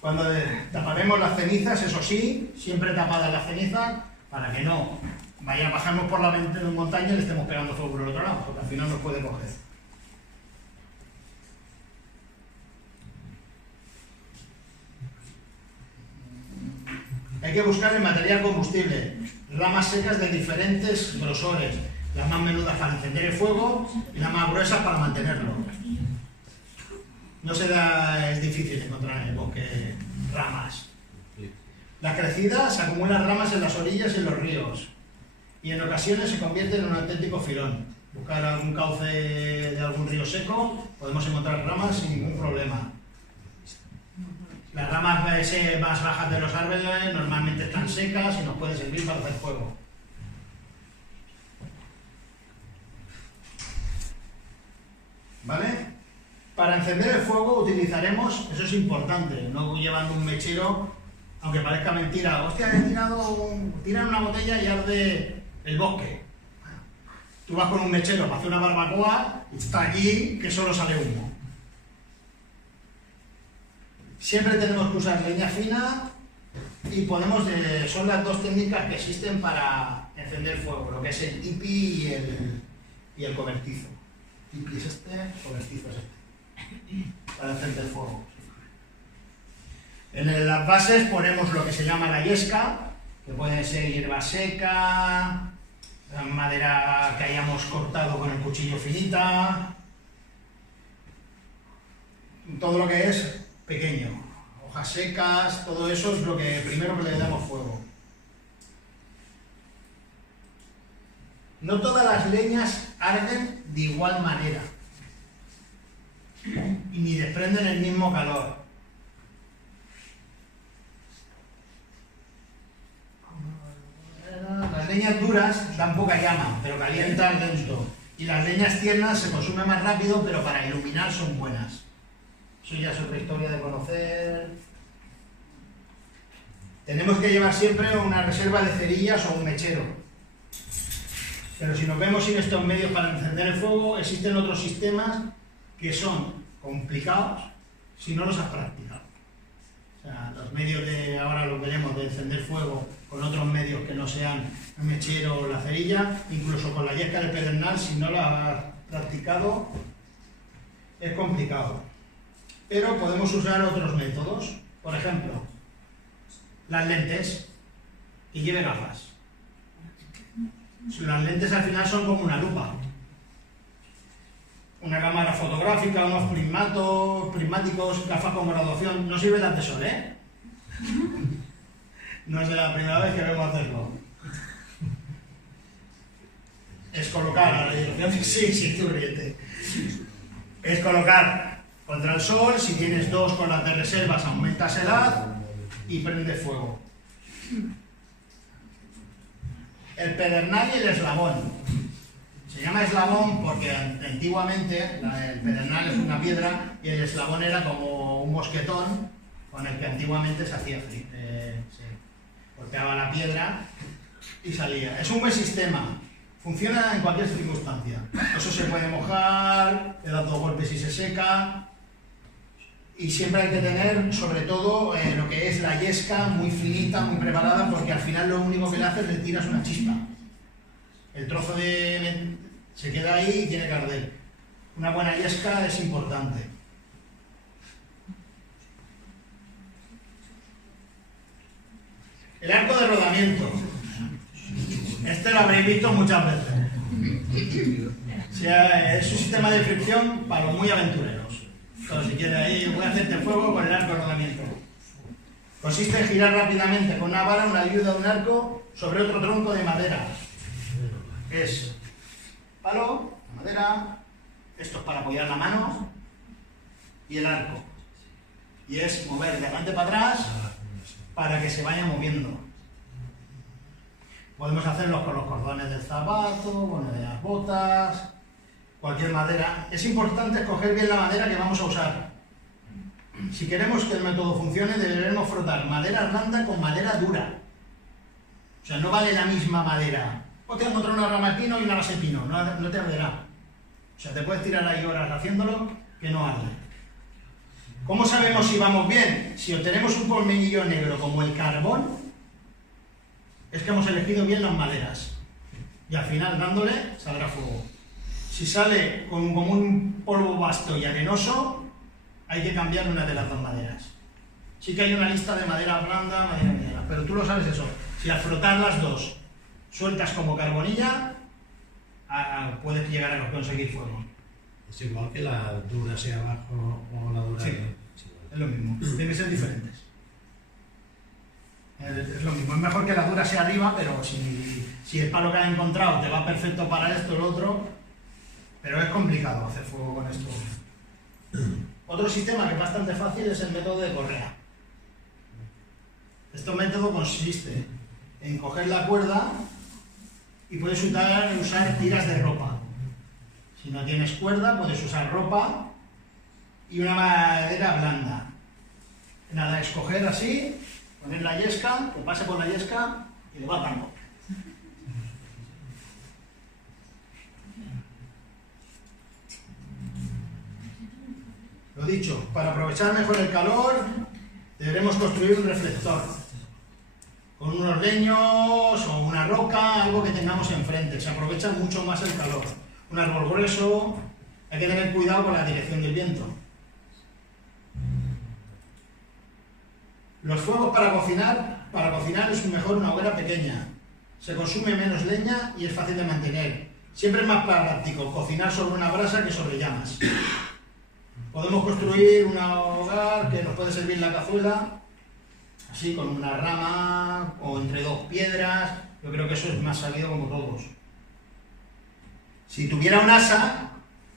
Cuando taparemos las cenizas, eso sí, siempre tapadas las cenizas, para que no bajemos por la montaña y le estemos pegando fuego por el otro lado, porque al final nos puede coger. Hay que buscar el material combustible, ramas secas de diferentes grosores, las más menudas para encender el fuego y las más gruesas para mantenerlo. No es difícil encontrar en el bosque ramas. Las crecidas acumulan ramas en las orillas y en los ríos y en ocasiones se convierten en un auténtico filón. Buscar algún cauce de algún río seco, podemos encontrar ramas sin ningún problema. Las ramas más bajas de los árboles normalmente están secas y nos pueden servir para hacer fuego. ¿Vale? Para encender el fuego utilizaremos, eso es importante, no llevando un mechero, aunque parezca mentira, hostia, tiran una botella y arde el bosque. Tú vas con un mechero para hacer una barbacoa y está allí que solo sale humo. Siempre tenemos que usar leña fina y son las 2 técnicas que existen para encender fuego, lo que es el tipi y el cobertizo. Tipi es este, cobertizo es este. para encender fuego. En las bases ponemos lo que se llama la yesca, que puede ser hierba seca, madera que hayamos cortado con el cuchillo finita, todo lo que es pequeño, hojas secas, todo eso es lo que primero que le damos fuego. No todas las leñas arden de igual manera y ni desprenden el mismo calor. Las leñas duras dan poca llama, pero calientan dentro. Y las leñas tiernas se consumen más rápido, pero para iluminar son buenas. Eso ya es otra historia de conocer. Tenemos que llevar siempre una reserva de cerillas o un mechero. Pero si nos vemos sin estos medios para encender el fuego, existen otros sistemas que son complicados si no los has practicado. O sea, los medios de, ahora lo veremos, de encender fuego con otros medios que no sean el mechero o la cerilla, incluso con la yesca del pedernal, si no lo has practicado, es complicado. Pero podemos usar otros métodos. Por ejemplo, las lentes, que lleve gafas. Las lentes al final son como una lupa. Una cámara fotográfica, unos prismáticos, gafas con graduación, no sirve de antesol, ¿eh? No es de la primera vez que vemos hacerlo. Es colocar, sí, tú ríete. Es colocar contra el sol, si tienes dos con las de reservas aumentas el haz y prende fuego. El pedernal y el eslabón. Se llama eslabón porque antiguamente el pedernal es una piedra y el eslabón era como un mosquetón con el que antiguamente se hacía frío. Se golpeaba la piedra y salía. Es un buen sistema. Funciona en cualquier circunstancia. Eso se puede mojar, le da dos golpes y se seca. Y siempre hay que tener, sobre todo, lo que es la yesca muy finita, muy preparada, porque al final lo único que le hace es le tiras una chispa. El trozo se queda ahí y tiene que arder. Una buena yesca es importante. El arco de rodamiento. Este lo habréis visto muchas veces. O sea, es un sistema de fricción para los muy aventureros. Entonces, si quieres ahí, voy a hacerte fuego con el arco de rodamiento. Consiste en girar rápidamente con una vara una ayuda de un arco sobre otro tronco de madera. Es palo, madera, esto es para apoyar la mano y el arco. Y es mover de adelante para atrás para que se vaya moviendo. Podemos hacerlo con los cordones del zapato, con el de las botas, cualquier madera. Es importante escoger bien la madera que vamos a usar. Si queremos que el método funcione, deberemos frotar madera blanda con madera dura. O sea, no vale la misma madera. O te encontré una rama de pino y una base de pino, no te arderá. O sea, te puedes tirar ahí horas haciéndolo que no arde. ¿Cómo sabemos si vamos bien? Si obtenemos un colmillo negro como el carbón, es que hemos elegido bien las maderas. Y al final, dándole, saldrá fuego. Si sale como un polvo vasto y arenoso, hay que cambiar una de las dos maderas. Sí que hay una lista de madera blanda, madera negra, pero tú lo sabes eso. Si al frotar las dos sueltas como carbonilla, puedes llegar a conseguir fuego. Es igual que la dura sea abajo o la dura... Sí, es lo mismo. Tienen que ser diferentes. Es lo mismo. Es mejor que la dura sea arriba, pero si el palo que has encontrado te va perfecto para esto o lo otro, pero es complicado hacer fuego con esto. Otro sistema que es bastante fácil es el método de correa. Este método consiste en coger la cuerda y puedes usar tiras de ropa. Si no tienes cuerda, puedes usar ropa y una madera blanda. Nada, escoger así, poner la yesca, que pase por la yesca y le va dando. Lo dicho, para aprovechar mejor el calor, deberemos construir un reflector con unos leños o una roca, algo que tengamos enfrente. Se aprovecha mucho más el calor. Un árbol grueso, hay que tener cuidado con la dirección del viento. Los fuegos para cocinar es mejor una hoguera pequeña. Se consume menos leña y es fácil de mantener. Siempre es más práctico cocinar sobre una brasa que sobre llamas. Podemos construir un hogar que nos puede servir la cazuela, así con una rama o entre dos piedras. Yo creo que eso es más sabido como todos. Si tuviera un asa,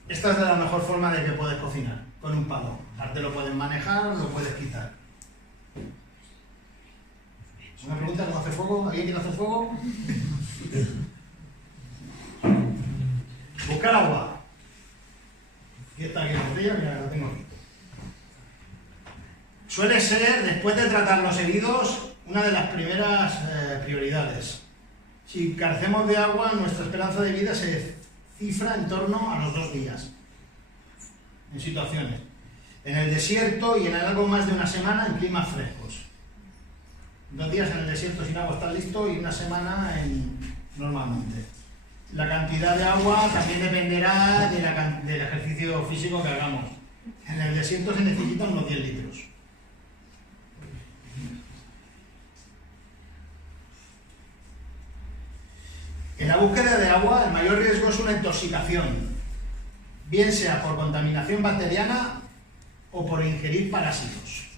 esta es de la mejor forma de que puedes cocinar, con un palo. Aparte lo puedes manejar, lo puedes quitar. ¿Una pregunta? ¿Cómo hacer fuego? ¿Alguien quiere hacer fuego? Buscar agua. Aquí está aquí la botella, mira, la tengo aquí. Suele ser, después de tratar los heridos, una de las primeras prioridades. Si carecemos de agua, nuestra esperanza de vida se cifra en torno a los 2 días. En situaciones. En el desierto y en algo más de una semana en climas frescos. 2 días en el desierto sin agua está listo y una semana normalmente. La cantidad de agua también dependerá del ejercicio físico que hagamos. En el desierto se necesitan unos 10 litros. En la búsqueda de agua, el mayor riesgo es una intoxicación, bien sea por contaminación bacteriana o por ingerir parásitos.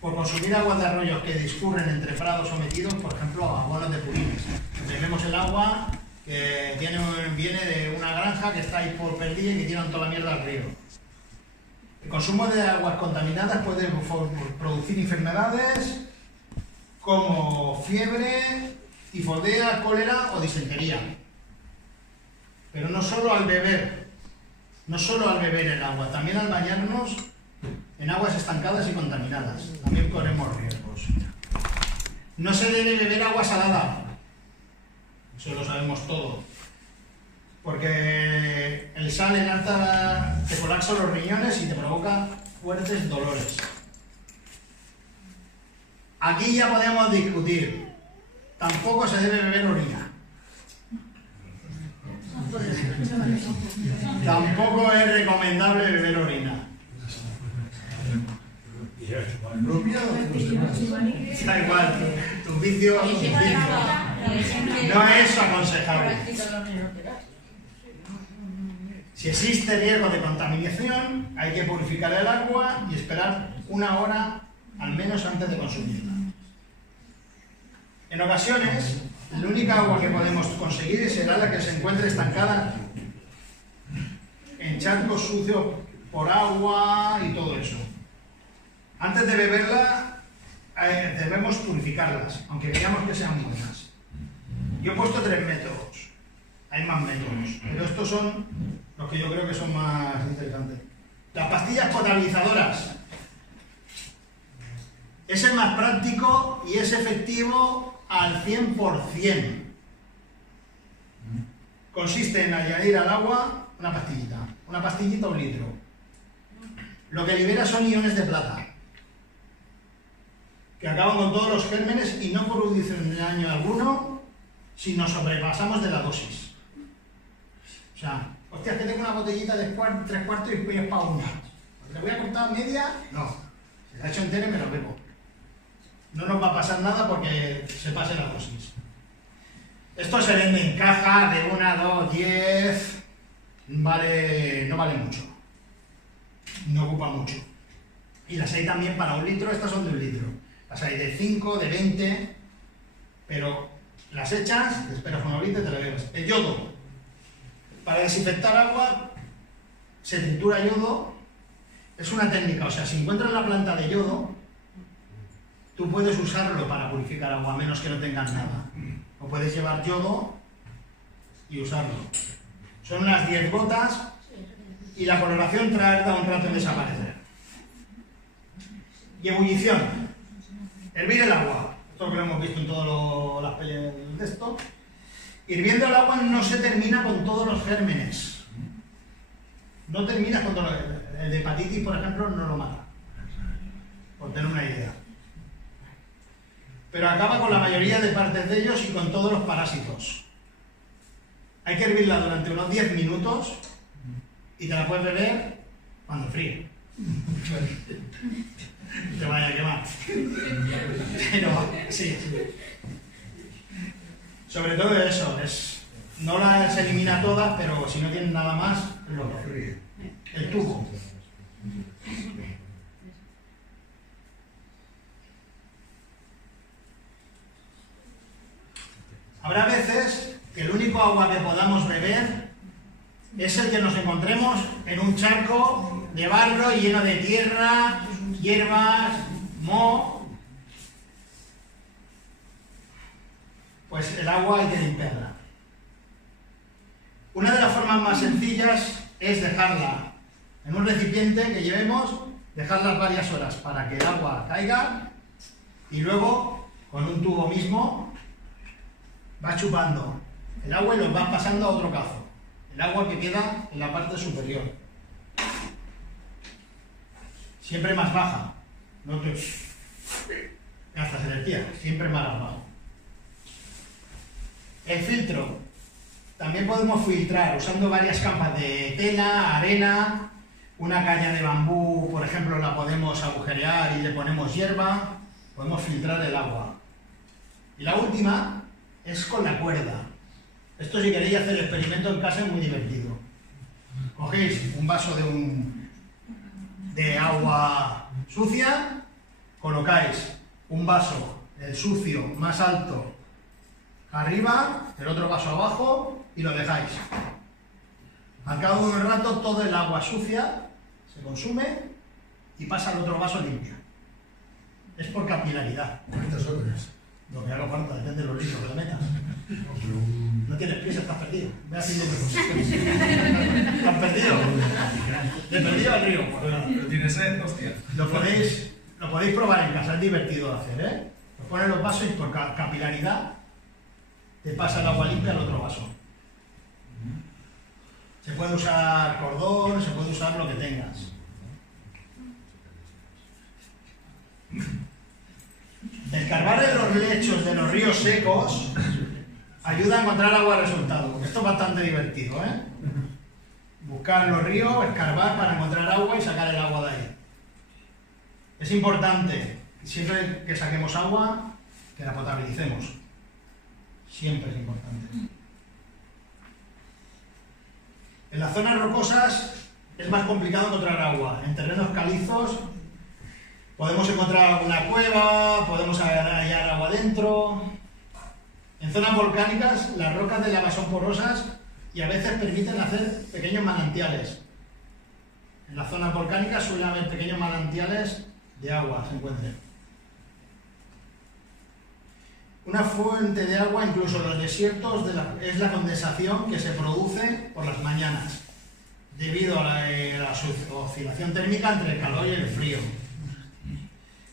Por consumir aguas de arroyos que discurren entre prados sometidos, por ejemplo, a abonos de purines. Bebemos el agua que viene de una granja que está ahí por perdida y que tiran toda la mierda al río. El consumo de aguas contaminadas puede producir enfermedades como fiebre, tifoidea, cólera o disentería. Pero no solo al beber el agua, también al bañarnos en aguas estancadas y contaminadas. También corremos riesgos. No se debe beber agua salada. Eso lo sabemos todo. Porque el sal en alta te colapsa los riñones y te provoca fuertes dolores. Aquí ya podemos discutir. Tampoco se debe beber orina. Tampoco es recomendable beber orina. Da igual, tu vicio es un vicio. No es aconsejable. Si existe riesgo de contaminación, hay que purificar el agua y esperar 1 hora al menos antes de consumirla. En ocasiones, la única agua que podemos conseguir será la que se encuentre estancada en charcos sucios por agua y todo eso. Antes de beberla, debemos purificarlas, aunque veamos que sean buenas. Yo he puesto 3 métodos. Hay más métodos, pero estos son los que yo creo que son más interesantes. Las pastillas potabilizadoras. Es el más práctico y es efectivo al 100%. Consiste en añadir al agua una pastillita 1 litro. Lo que libera son iones de plata, que acaban con todos los gérmenes y no producen daño alguno si nos sobrepasamos de la dosis. O sea, hostia, que tengo una botellita de 3 cuartos y voy a para una. ¿Le voy a cortar media? No. Si la he hecho entera me la bebo. No nos va a pasar nada porque se pase la dosis. Esto se vende en caja de 1, 2, 10. No vale mucho. No ocupa mucho. Y las hay también para 1 litro, estas son de 1 litro. Las hay de 5, de 20, pero las echas, te esperas 1 horita y te la bebes. El yodo. Para desinfectar agua, se tritura yodo. Es una técnica, o sea, si encuentras la planta de yodo, tú puedes usarlo para purificar agua, a menos que no tengas nada. O puedes llevar yodo y usarlo. Son unas 10 gotas y la coloración tarda un rato en desaparecer. Y ebullición. Hervir el agua. Esto que lo hemos visto en todas las pelis de esto. Hirviendo el agua no se termina con todos los gérmenes. No terminas con todo. El de hepatitis, por ejemplo, no lo mata. Por tener una idea. Pero acaba con la mayoría de partes de ellos y con todos los parásitos. Hay que hervirla durante unos 10 minutos y te la puedes beber cuando fríe. Te vaya a quemar. Pero, sí. Sobre todo eso, no las elimina todas, pero si no tienen nada más, el tubo. Habrá veces que el único agua que podamos beber es el que nos encontremos en un charco de barro lleno de tierra, hierbas, moho. Pues el agua hay que limpiarla. Una de las formas más sencillas es dejarla en un recipiente que llevemos, dejarlas varias horas para que el agua caiga y luego con un tubo mismo va chupando el agua y lo va pasando a otro cazo. El agua que queda en la parte superior. Siempre más baja. No te gastas energía, siempre más abajo. El filtro. También podemos filtrar usando varias capas de tela, arena, una caña de bambú, por ejemplo, la podemos agujerear y le ponemos hierba. Podemos filtrar el agua. Y la última es con la cuerda. Esto, si queréis hacer el experimento en casa, es muy divertido. Cogéis un vaso de agua sucia, colocáis un vaso, el sucio, más alto arriba, el otro vaso abajo y lo dejáis. Al cabo de un rato todo el agua sucia se consume y pasa al otro vaso limpio. Es por capilaridad. ¿Cuántas horas? Lo que haga falta, depende de los litros que le metas. No tienes prisa, estás perdido. Ve haciendo ¿Estás perdido? Te he perdido al río. Pero tienes sed, hostia. Lo podéis probar en casa, es divertido de hacer, ¿eh? Os pones los vasos y por capilaridad te pasa el agua limpia al otro vaso. Se puede usar cordón, se puede usar lo que tengas. Escarbar en los lechos de los ríos secos ayuda a encontrar agua de resultado, porque esto es bastante divertido, ¿eh? Buscar los ríos, escarbar para encontrar agua y sacar el agua de ahí. Es importante, siempre que saquemos agua, que la potabilicemos. Siempre es importante. En las zonas rocosas es más complicado encontrar agua. En terrenos calizos podemos encontrar alguna cueva, podemos hallar agua dentro. En zonas volcánicas las rocas de lava son porosas y a veces permiten hacer pequeños manantiales. En las zonas volcánicas suelen haber pequeños manantiales de agua, se encuentran. Una fuente de agua, incluso en los desiertos, es la condensación que se produce por las mañanas, debido a la oscilación térmica entre el calor y el frío.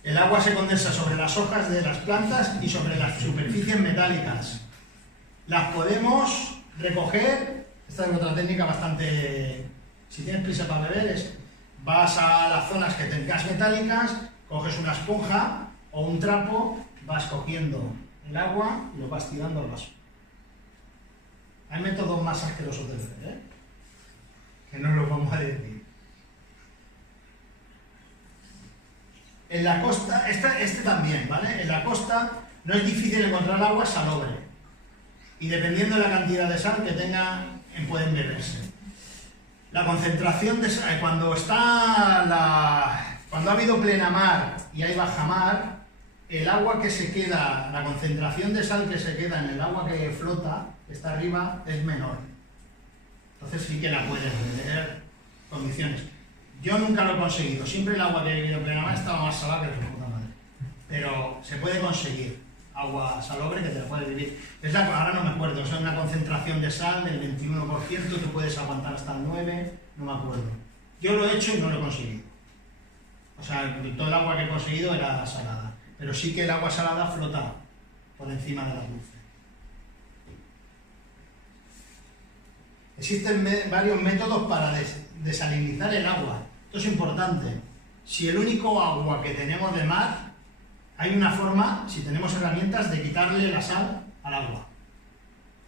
El agua se condensa sobre las hojas de las plantas y sobre las superficies metálicas. Las podemos recoger, esta es otra técnica bastante... Si tienes prisa para beber, vas a las zonas que tengas metálicas, coges una esponja o un trapo, vas cogiendo el agua y lo vas tirando al vaso. Hay métodos más asquerosos de beber, ¿eh? Que no lo vamos a decir. En la costa, este también, ¿vale? En la costa no es difícil encontrar agua salobre. Y dependiendo de la cantidad de sal que tenga, pueden beberse. La concentración de sal, cuando ha habido plena mar y hay baja mar, el agua que se queda, la concentración de sal que se queda en el agua que flota, que está arriba, es menor. Entonces sí que la puedes beber en condiciones. Yo nunca lo he conseguido, siempre el agua que he bebido en plena mar estaba más salada que su puta madre. Pero se puede conseguir agua salobre que te la puedes vivir. Ahora no me acuerdo, es una concentración de sal del 21%, que puedes aguantar hasta el 9%, no me acuerdo. Yo lo he hecho y no lo he conseguido. O sea, todo el agua que he conseguido era salada. Pero sí que el agua salada flota por encima de la dulce. Existen varios métodos para desalinizar el agua. Esto es importante. Si el único agua que tenemos de mar, hay una forma, si tenemos herramientas, de quitarle la sal al agua.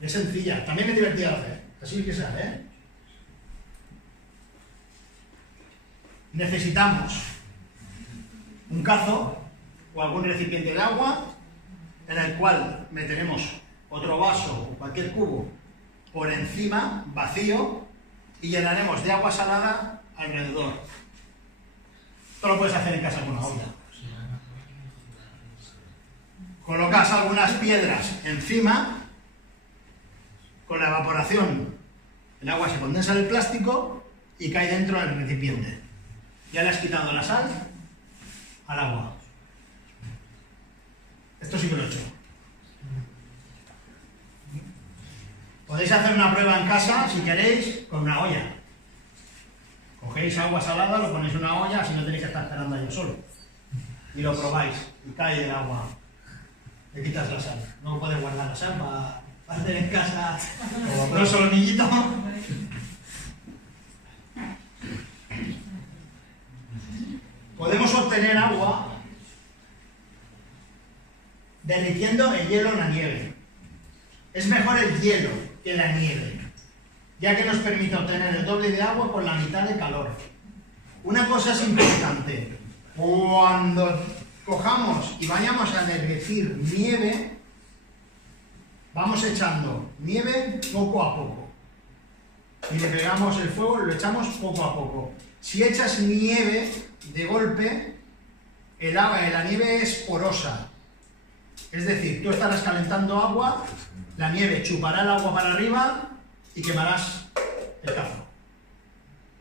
Es sencilla, también es divertida de hacer, así que sale, ¿eh? necesitamos un cazo o algún recipiente de agua en el cual meteremos otro vaso o cualquier cubo por encima, vacío, y llenaremos de agua salada alrededor. Esto lo puedes hacer en casa con una olla. Colocas algunas piedras encima, con la evaporación el agua se condensa en el plástico y cae dentro del recipiente. Ya le has quitado la sal al agua. Esto sí que lo he hecho. Podéis hacer una prueba en casa, si queréis, con una olla. Cogéis agua salada, lo ponéis en una olla, así no tenéis que estar esperando ahí solo. Y lo probáis, y cae el agua. Le quitas la sal. No puedes guardar la sal para hacer en casa como un solomillito. Podemos obtener agua derritiendo el hielo en la nieve. Es mejor el hielo que la nieve, ya que nos permite obtener el doble de agua con la mitad de calor. Una cosa es importante: cuando cojamos y vayamos a derretir nieve, vamos echando nieve poco a poco. Si le pegamos el fuego, lo echamos poco a poco. Si echas nieve de golpe, la nieve es porosa. Es decir, tú estarás calentando agua, la nieve chupará el agua para arriba y quemarás el cazo.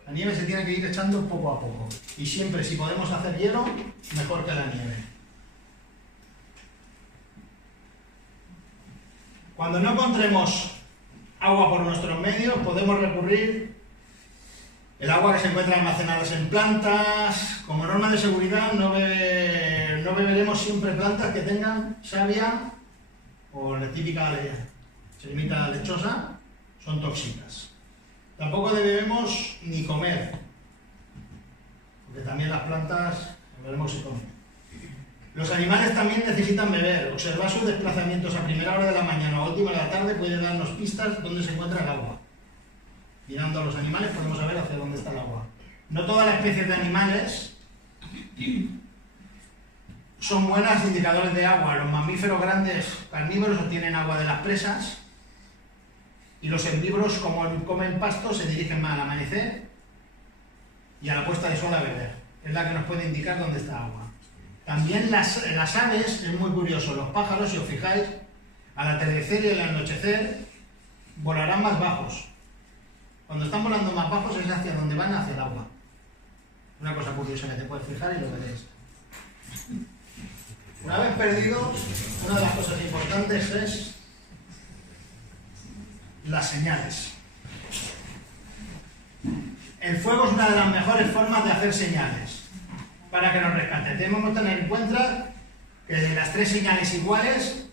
La nieve se tiene que ir echando poco a poco. Y siempre, si podemos hacer hielo, mejor que la nieve. Cuando no encontremos agua por nuestros medios, podemos recurrir el agua que se encuentra almacenadas en plantas. Como norma de seguridad, no beberemos siempre plantas que tengan savia o la típica semita lechosa, son tóxicas. Tampoco debemos ni comer, porque también las plantas veremos si comen. Los animales también necesitan beber. Observar sus desplazamientos a primera hora de la mañana o a última de la tarde puede darnos pistas dónde se encuentra el agua. Mirando a los animales podemos saber hacia dónde está el agua. No todas las especies de animales son buenas indicadores de agua. Los mamíferos grandes carnívoros obtienen agua de las presas y los herbívoros, como comen pasto, se dirigen más al amanecer y a la puesta de sol a beber. Es la que nos puede indicar dónde está agua. También las aves, es muy curioso, los pájaros, si os fijáis, al atardecer y al anochecer volarán más bajos. Cuando están volando más bajos es hacia donde van, hacia el agua. Una cosa curiosa que te puedes fijar y lo veréis. Una vez perdido, una de las cosas importantes es las señales. El fuego es una de las mejores formas de hacer señales para que nos rescate. Debemos tener en cuenta que las tres señales iguales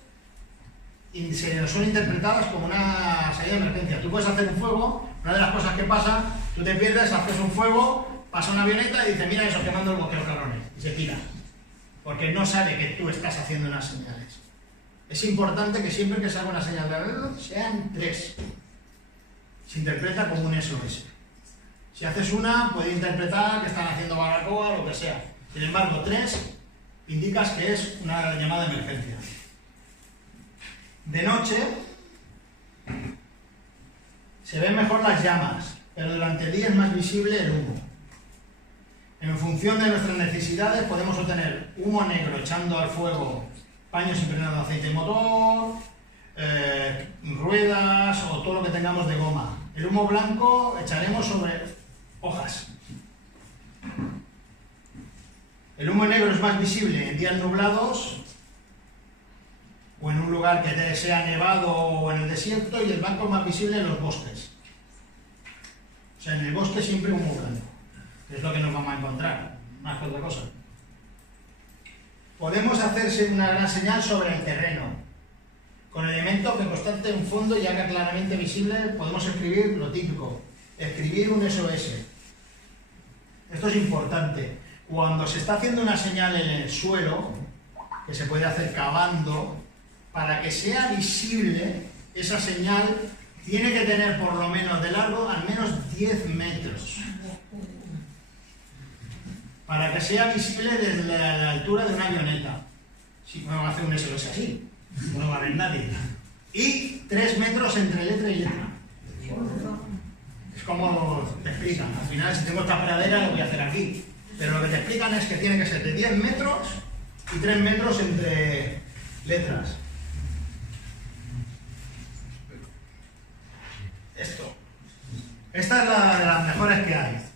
son interpretadas como una salida de emergencia. Tú puedes hacer un fuego, una de las cosas que pasa, tú te pierdes, haces un fuego, pasa una avioneta y dice, mira eso, quemando el bosque, los cabrones, y se tira. Porque no sabe que tú estás haciendo unas señales. Es importante que siempre que se haga una señal de alrededor sean tres. Se interpreta como un SOS. Si haces una, puede interpretar que están haciendo barbacoa o lo que sea. Sin embargo, tres indicas que es una llamada de emergencia. De noche se ven mejor las llamas, pero durante el día es más visible el humo. En función de nuestras necesidades podemos obtener humo negro echando al fuego paños impregnados de aceite de motor, ruedas o todo lo que tengamos de goma. El humo blanco echaremos sobre hojas. El humo negro es más visible en días nublados o en un lugar que sea nevado o en el desierto, y el blanco es más visible en los bosques. O sea, en el bosque siempre humo blanco, que es lo que nos vamos a encontrar, más que otra cosa. Podemos hacerse una gran señal sobre el terreno. Con elementos que constaten un fondo y haga claramente visible, podemos escribir lo típico, escribir un SOS. Esto es importante. Cuando se está haciendo una señal en el suelo, que se puede hacer cavando, para que sea visible, esa señal tiene que tener por lo menos de largo al menos 10 metros. para que sea visible desde la altura de una avioneta. Si no hace un SOS así, no va a ver nadie. Y 3 metros entre letra y letra. Es como te explican. Al final, si tengo esta pradera, lo voy a hacer aquí. Pero lo que te explican es que tiene que ser de 10 metros y 3 metros entre letras. Esto. Esta es la de las mejores que hay.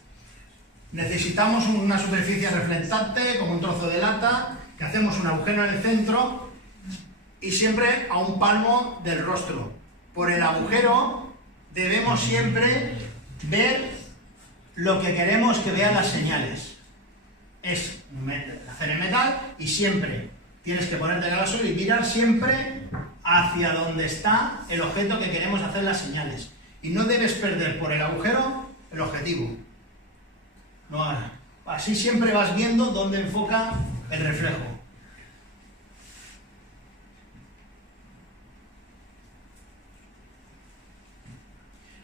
Necesitamos una superficie reflectante, como un trozo de lata, que hacemos un agujero en el centro y siempre a un palmo del rostro. Por el agujero debemos siempre ver lo que queremos que vean las señales. Es hacer en metal y siempre tienes que ponerte en el suelo y mirar siempre hacia donde está el objeto que queremos hacer las señales. Y no debes perder por el agujero el objetivo. No, así siempre vas viendo dónde enfoca el reflejo.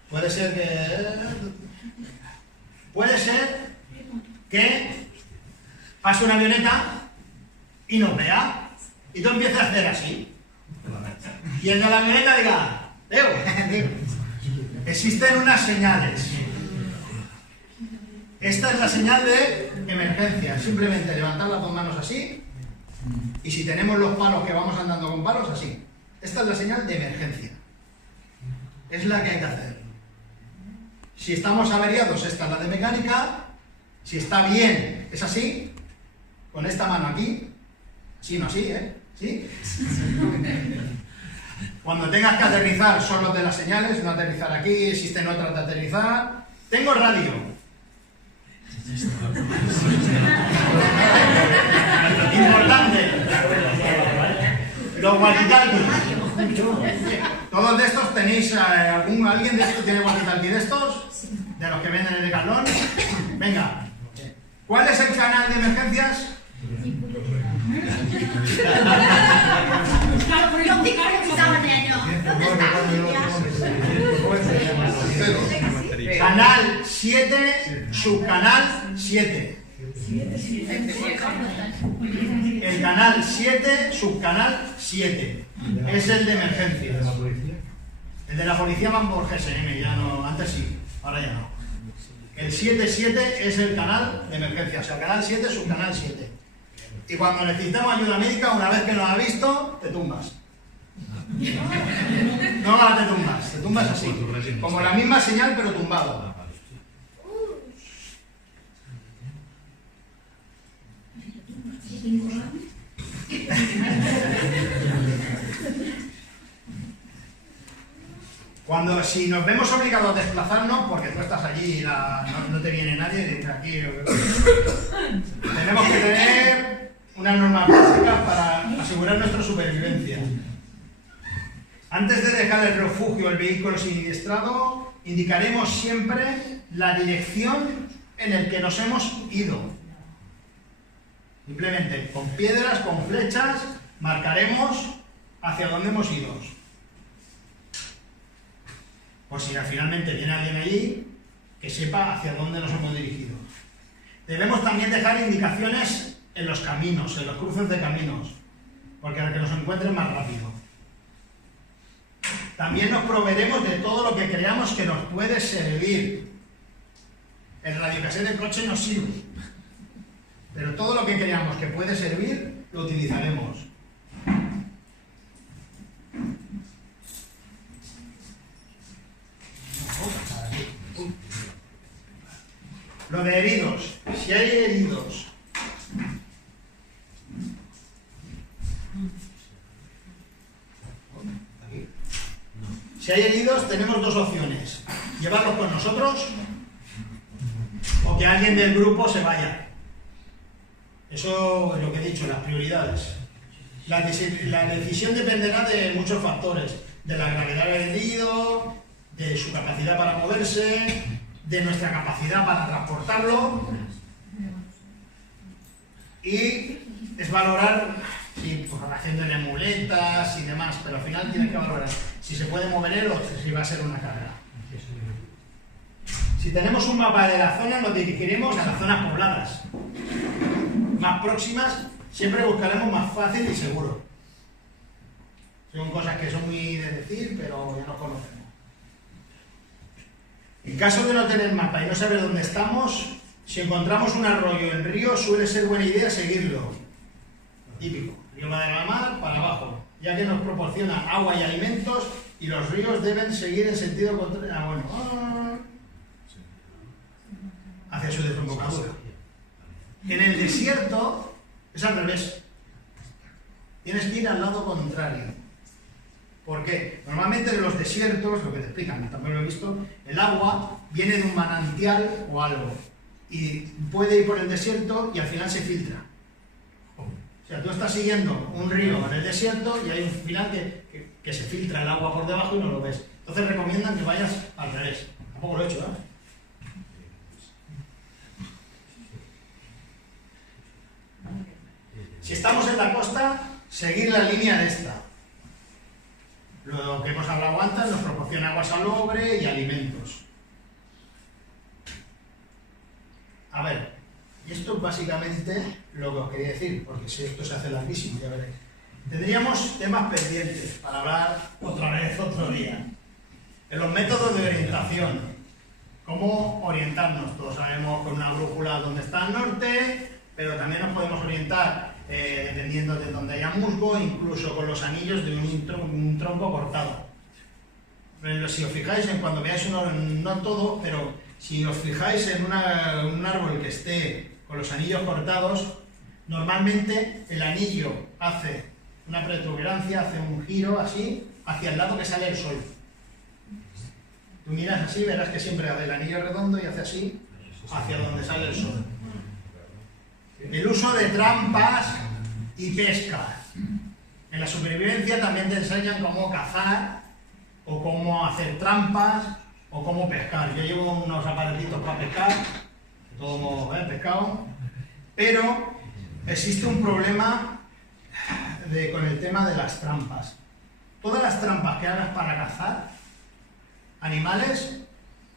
Puede ser que pase una avioneta y nos vea y tú empieces a hacer así. Y el de la avioneta diga, existen unas señales. Esta es la señal de emergencia. Simplemente levantar las dos manos así y si tenemos los palos que vamos andando con palos, así. Esta es la señal de emergencia. Es la que hay que hacer. Si estamos averiados, esta es la de mecánica. Si está bien, es así. Con esta mano aquí. Sí, no así, ¿eh? ¿Sí? Cuando tengas que aterrizar son los de las señales, no aterrizar aquí, existen otras de aterrizar. Tengo radio. Importante. Los walkie-talkies. Todos de estos tenéis, ¿alguien de estos tiene walkie-talkie de estos? De los que venden en el Decathlon. Venga. ¿Cuál es el canal de emergencias? Canal 7, subcanal 7. El canal 7, subcanal 7. Es el de emergencia. El de la policía van por GSM, ya no, antes sí, ahora ya no. El 7-7 es el canal de emergencia, o sea, canal 7, subcanal 7. Y cuando necesitamos ayuda médica, una vez que nos ha visto, te tumbas. No, ahora te tumbas así. Como la misma señal, pero tumbado. Si nos vemos obligados a desplazarnos, porque tú estás allí y no te viene nadie, dices aquí, tenemos que tener unas normas básicas para asegurar nuestra supervivencia. Antes de dejar el refugio o el vehículo siniestrado, indicaremos siempre la dirección en la que nos hemos ido. Simplemente con piedras, con flechas, marcaremos hacia dónde hemos ido. Por si finalmente viene alguien allí, que sepa hacia dónde nos hemos dirigido. Debemos también dejar indicaciones en los caminos, en los cruces de caminos, porque para que nos encuentren más rápido. También nos proveeremos de todo lo que creamos que nos puede servir. El radiocassette del coche nos sirve, pero todo lo que creamos que puede servir, lo utilizaremos. Lo de heridos. Si hay heridos, tenemos dos opciones: llevarlos con nosotros o que alguien del grupo se vaya. Eso es lo que he dicho, las prioridades. La decisión dependerá de muchos factores: de la gravedad del herido, de su capacidad para moverse, de nuestra capacidad para transportarlo, y es valorar, sí, pues, haciéndole muletas y demás, pero al final tienes que valorar si se puede mover él o si va a ser una carga. Si tenemos un mapa de la zona, nos dirigiremos a las zonas pobladas. Más próximas, siempre buscaremos más fácil y seguro. Son cosas que son muy de decir, pero ya nos conocemos. En caso de no tener mapa y no saber dónde estamos, si encontramos un arroyo en río, suele ser buena idea seguirlo. Lo típico, río va de la mar para abajo, ya que nos proporciona agua y alimentos, y los ríos deben seguir en sentido contrario. Hacia su desembocadura. En el desierto es al revés. Tienes que ir al lado contrario. ¿Por qué? Normalmente en los desiertos, lo que te explican, también lo he visto, el agua viene de un manantial o algo. Y puede ir por el desierto y al final se filtra. O sea, tú estás siguiendo un río en el desierto y hay un final que se filtra el agua por debajo y no lo ves. Entonces recomiendan que vayas al revés. Tampoco lo he hecho, ¿eh? Si estamos en la costa, seguir la línea de esta. Lo que hemos hablado antes nos proporciona agua salobre y alimentos. A ver, y esto es básicamente lo que os quería decir, porque si esto se hace larguísimo, ya veréis. Tendríamos temas pendientes para hablar otra vez, otro día. En los métodos de orientación, cómo orientarnos. Todos sabemos con una brújula dónde está el norte, pero también nos podemos orientar dependiendo de donde haya musgo, incluso con los anillos de un tronco cortado. Si os fijáis en cuando veáis no todo, pero si os fijáis en un árbol que esté con los anillos cortados, normalmente el anillo hace una protuberancia, hace un giro así, hacia el lado que sale el sol. Tú miras así, verás que siempre hace el anillo redondo y hace así, hacia donde sale el sol. El uso de trampas y pesca. En la supervivencia también te enseñan cómo cazar, o cómo hacer trampas, o cómo pescar. Yo llevo unos aparatitos para pescar, todo pescado, pero existe un problema con el tema de las trampas. Todas las trampas que hagas para cazar animales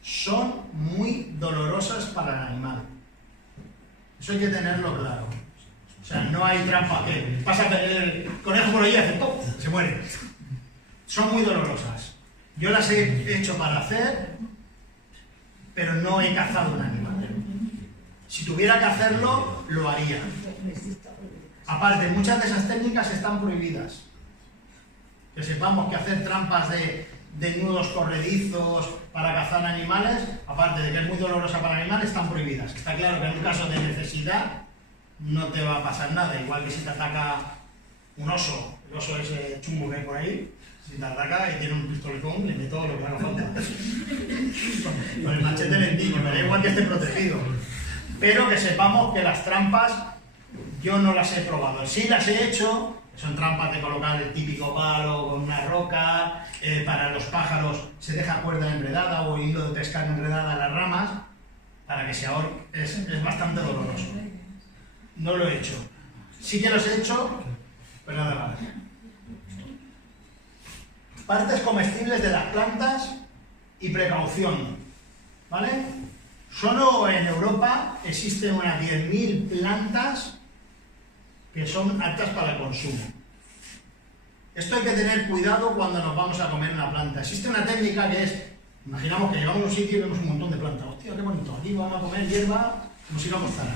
son muy dolorosas para el animal. Eso hay que tenerlo claro. O sea, no hay trampa que pasa el conejo por ahí y hace ¡pop! Se muere. Son muy dolorosas. Yo las he hecho para hacer, pero no he cazado un animal. Si tuviera que hacerlo, lo haría. Aparte, muchas de esas técnicas están prohibidas. Que sepamos que hacer trampas de nudos corredizos para cazar animales, aparte de que es muy dolorosa para animales, están prohibidas. Está claro que en un caso de necesidad no te va a pasar nada, igual que si te ataca un oso, el oso ese chungo que hay por ahí, si te ataca y tiene un pistoletón, le meto lo que haga falta. Con el machete lentillo, me da igual que esté protegido. Pero que sepamos que las trampas yo no las he probado. Sí las he hecho, son trampas de colocar el típico palo con una roca, para los pájaros se deja cuerda enredada o hilo de pescar enredada en las ramas, para que se ahorque. Es bastante doloroso. No lo he hecho. Sí que los he hecho, pero nada más. Partes comestibles de las plantas y precaución, ¿vale? Solo en Europa existen unas 10.000 plantas que son aptas para el consumo. Esto hay que tener cuidado cuando nos vamos a comer una planta. Existe una técnica que es, imaginamos que llegamos a un sitio y vemos un montón de plantas. Hostia, qué bonito, aquí vamos a comer hierba como si no costara.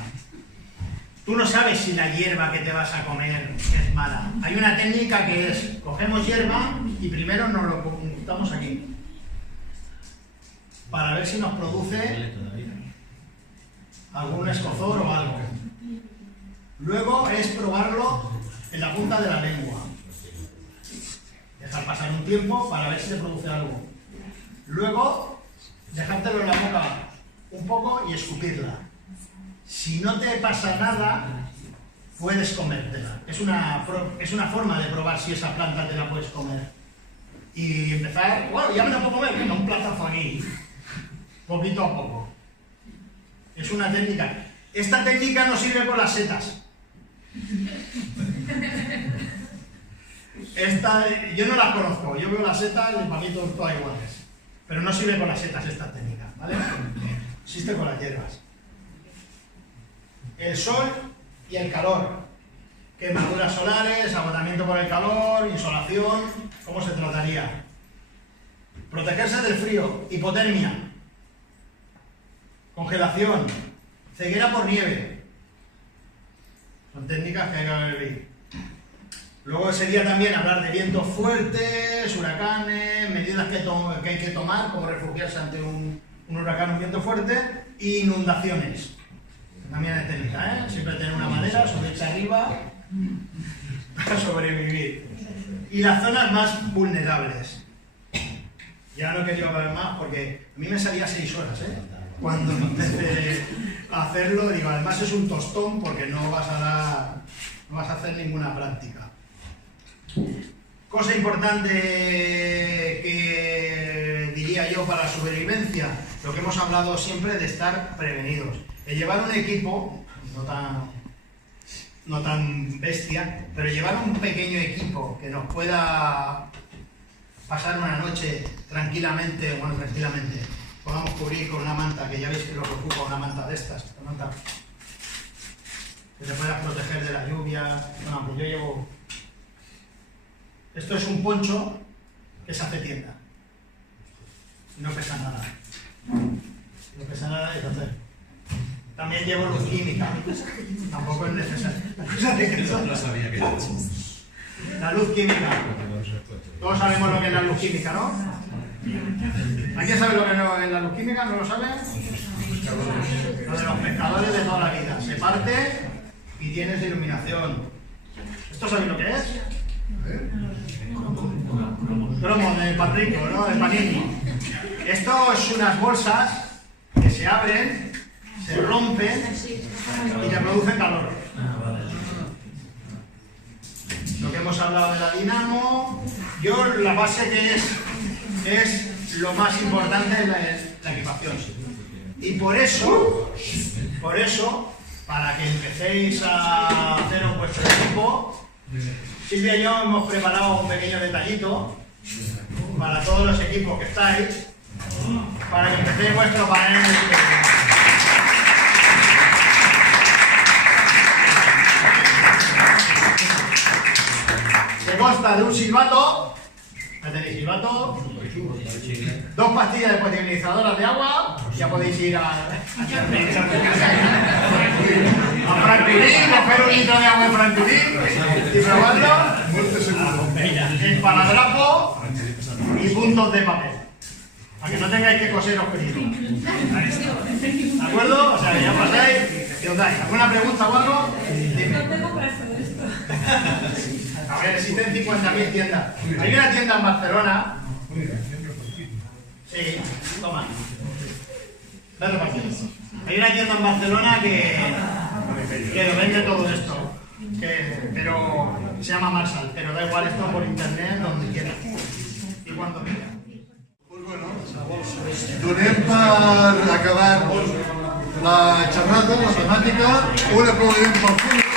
Tú no sabes si la hierba que te vas a comer es mala. Hay una técnica que es, cogemos hierba y primero nos lo juntamos aquí, para ver si nos produce algún escozor o algo. Luego es probarlo en la punta de la lengua. Dejar pasar un tiempo para ver si te produce algo. Luego, dejártelo en la boca un poco y escupirla. Si no te pasa nada, puedes comértela. Es una forma de probar si esa planta te la puedes comer. Y empezar, bueno, ya me la puedo comer, venga, un platazo aquí. Poquito a poco. Es una técnica. Esta técnica no sirve con las setas. Yo no las conozco. Yo veo las setas y para mí todas iguales. Pero no sirve con las setas esta técnica, ¿vale? Existe con las hierbas. El sol y el calor. Quemaduras solares, agotamiento por el calor, insolación. ¿Cómo se trataría? Protegerse del frío, hipotermia, congelación, ceguera por nieve. Son técnicas que hay que ver. Luego sería también hablar de vientos fuertes, huracanes, medidas que hay que tomar, como refugiarse ante un huracán, un viento fuerte, e inundaciones. También es técnica, ¿eh? Siempre tener una madera, subirse arriba para sobrevivir. Y las zonas más vulnerables. Ya no he querido hablar más porque a mí me salía 6 horas, ¿eh? Cuando empecé a hacerlo, digo, además es un tostón porque no vas a hacer ninguna práctica. Cosa importante que diría yo para la supervivencia, lo que hemos hablado siempre de estar prevenidos. De llevar un equipo, no tan bestia, pero llevar un pequeño equipo que nos pueda pasar una noche tranquilamente, podamos cubrir con una manta, que ya veis que lo que ocupa una manta de estas, una manta que te puedas proteger de la lluvia. Bueno, pues yo llevo... Esto es un poncho que se hace tienda. No pesa nada. No pesa nada de hacer. También llevo luz química. Tampoco es necesario. No sabía que era. La luz química. Todos sabemos lo que es la luz química, ¿no? ¿Alguien sabe lo que es la luz química? ¿No lo sabe? Lo de los pescadores de toda la vida. Se parte y tienes iluminación. ¿Esto sabéis lo que es? Cromo de Patrico, ¿no? De Panini. Esto es unas bolsas que se abren, se rompen y te producen calor. Lo que hemos hablado de la dinamo, yo la base que es lo más importante es la equipación. Y por eso, para que empecéis a hacer vuestro equipo, Silvia y yo hemos preparado un pequeño detallito para todos los equipos que estáis, para que empecéis vuestro panel de supervivencia. Se consta de un silbato, ya tenéis silbato, 2 pastillas de potabilizadoras de agua, ya podéis ir a Franquilín, coger un litro de agua en Franquilín y probarlo, esparadrapo y puntos de papel, para que no tengáis que coseros peligro. ¿De acuerdo? O sea, ya pasáis y os dais. ¿Alguna pregunta o algo? Dime. A ver, existen 50.000 tiendas. Hay una tienda en Barcelona. Sí, toma. Dale repartido. Hay una tienda en Barcelona que lo vende todo esto. Pero se llama Marshall, pero da igual esto por internet, donde quiera. Y cuando quiera. Pues bueno, donem per acabar la xerrada, la temàtica, un aplaudiment pel públic.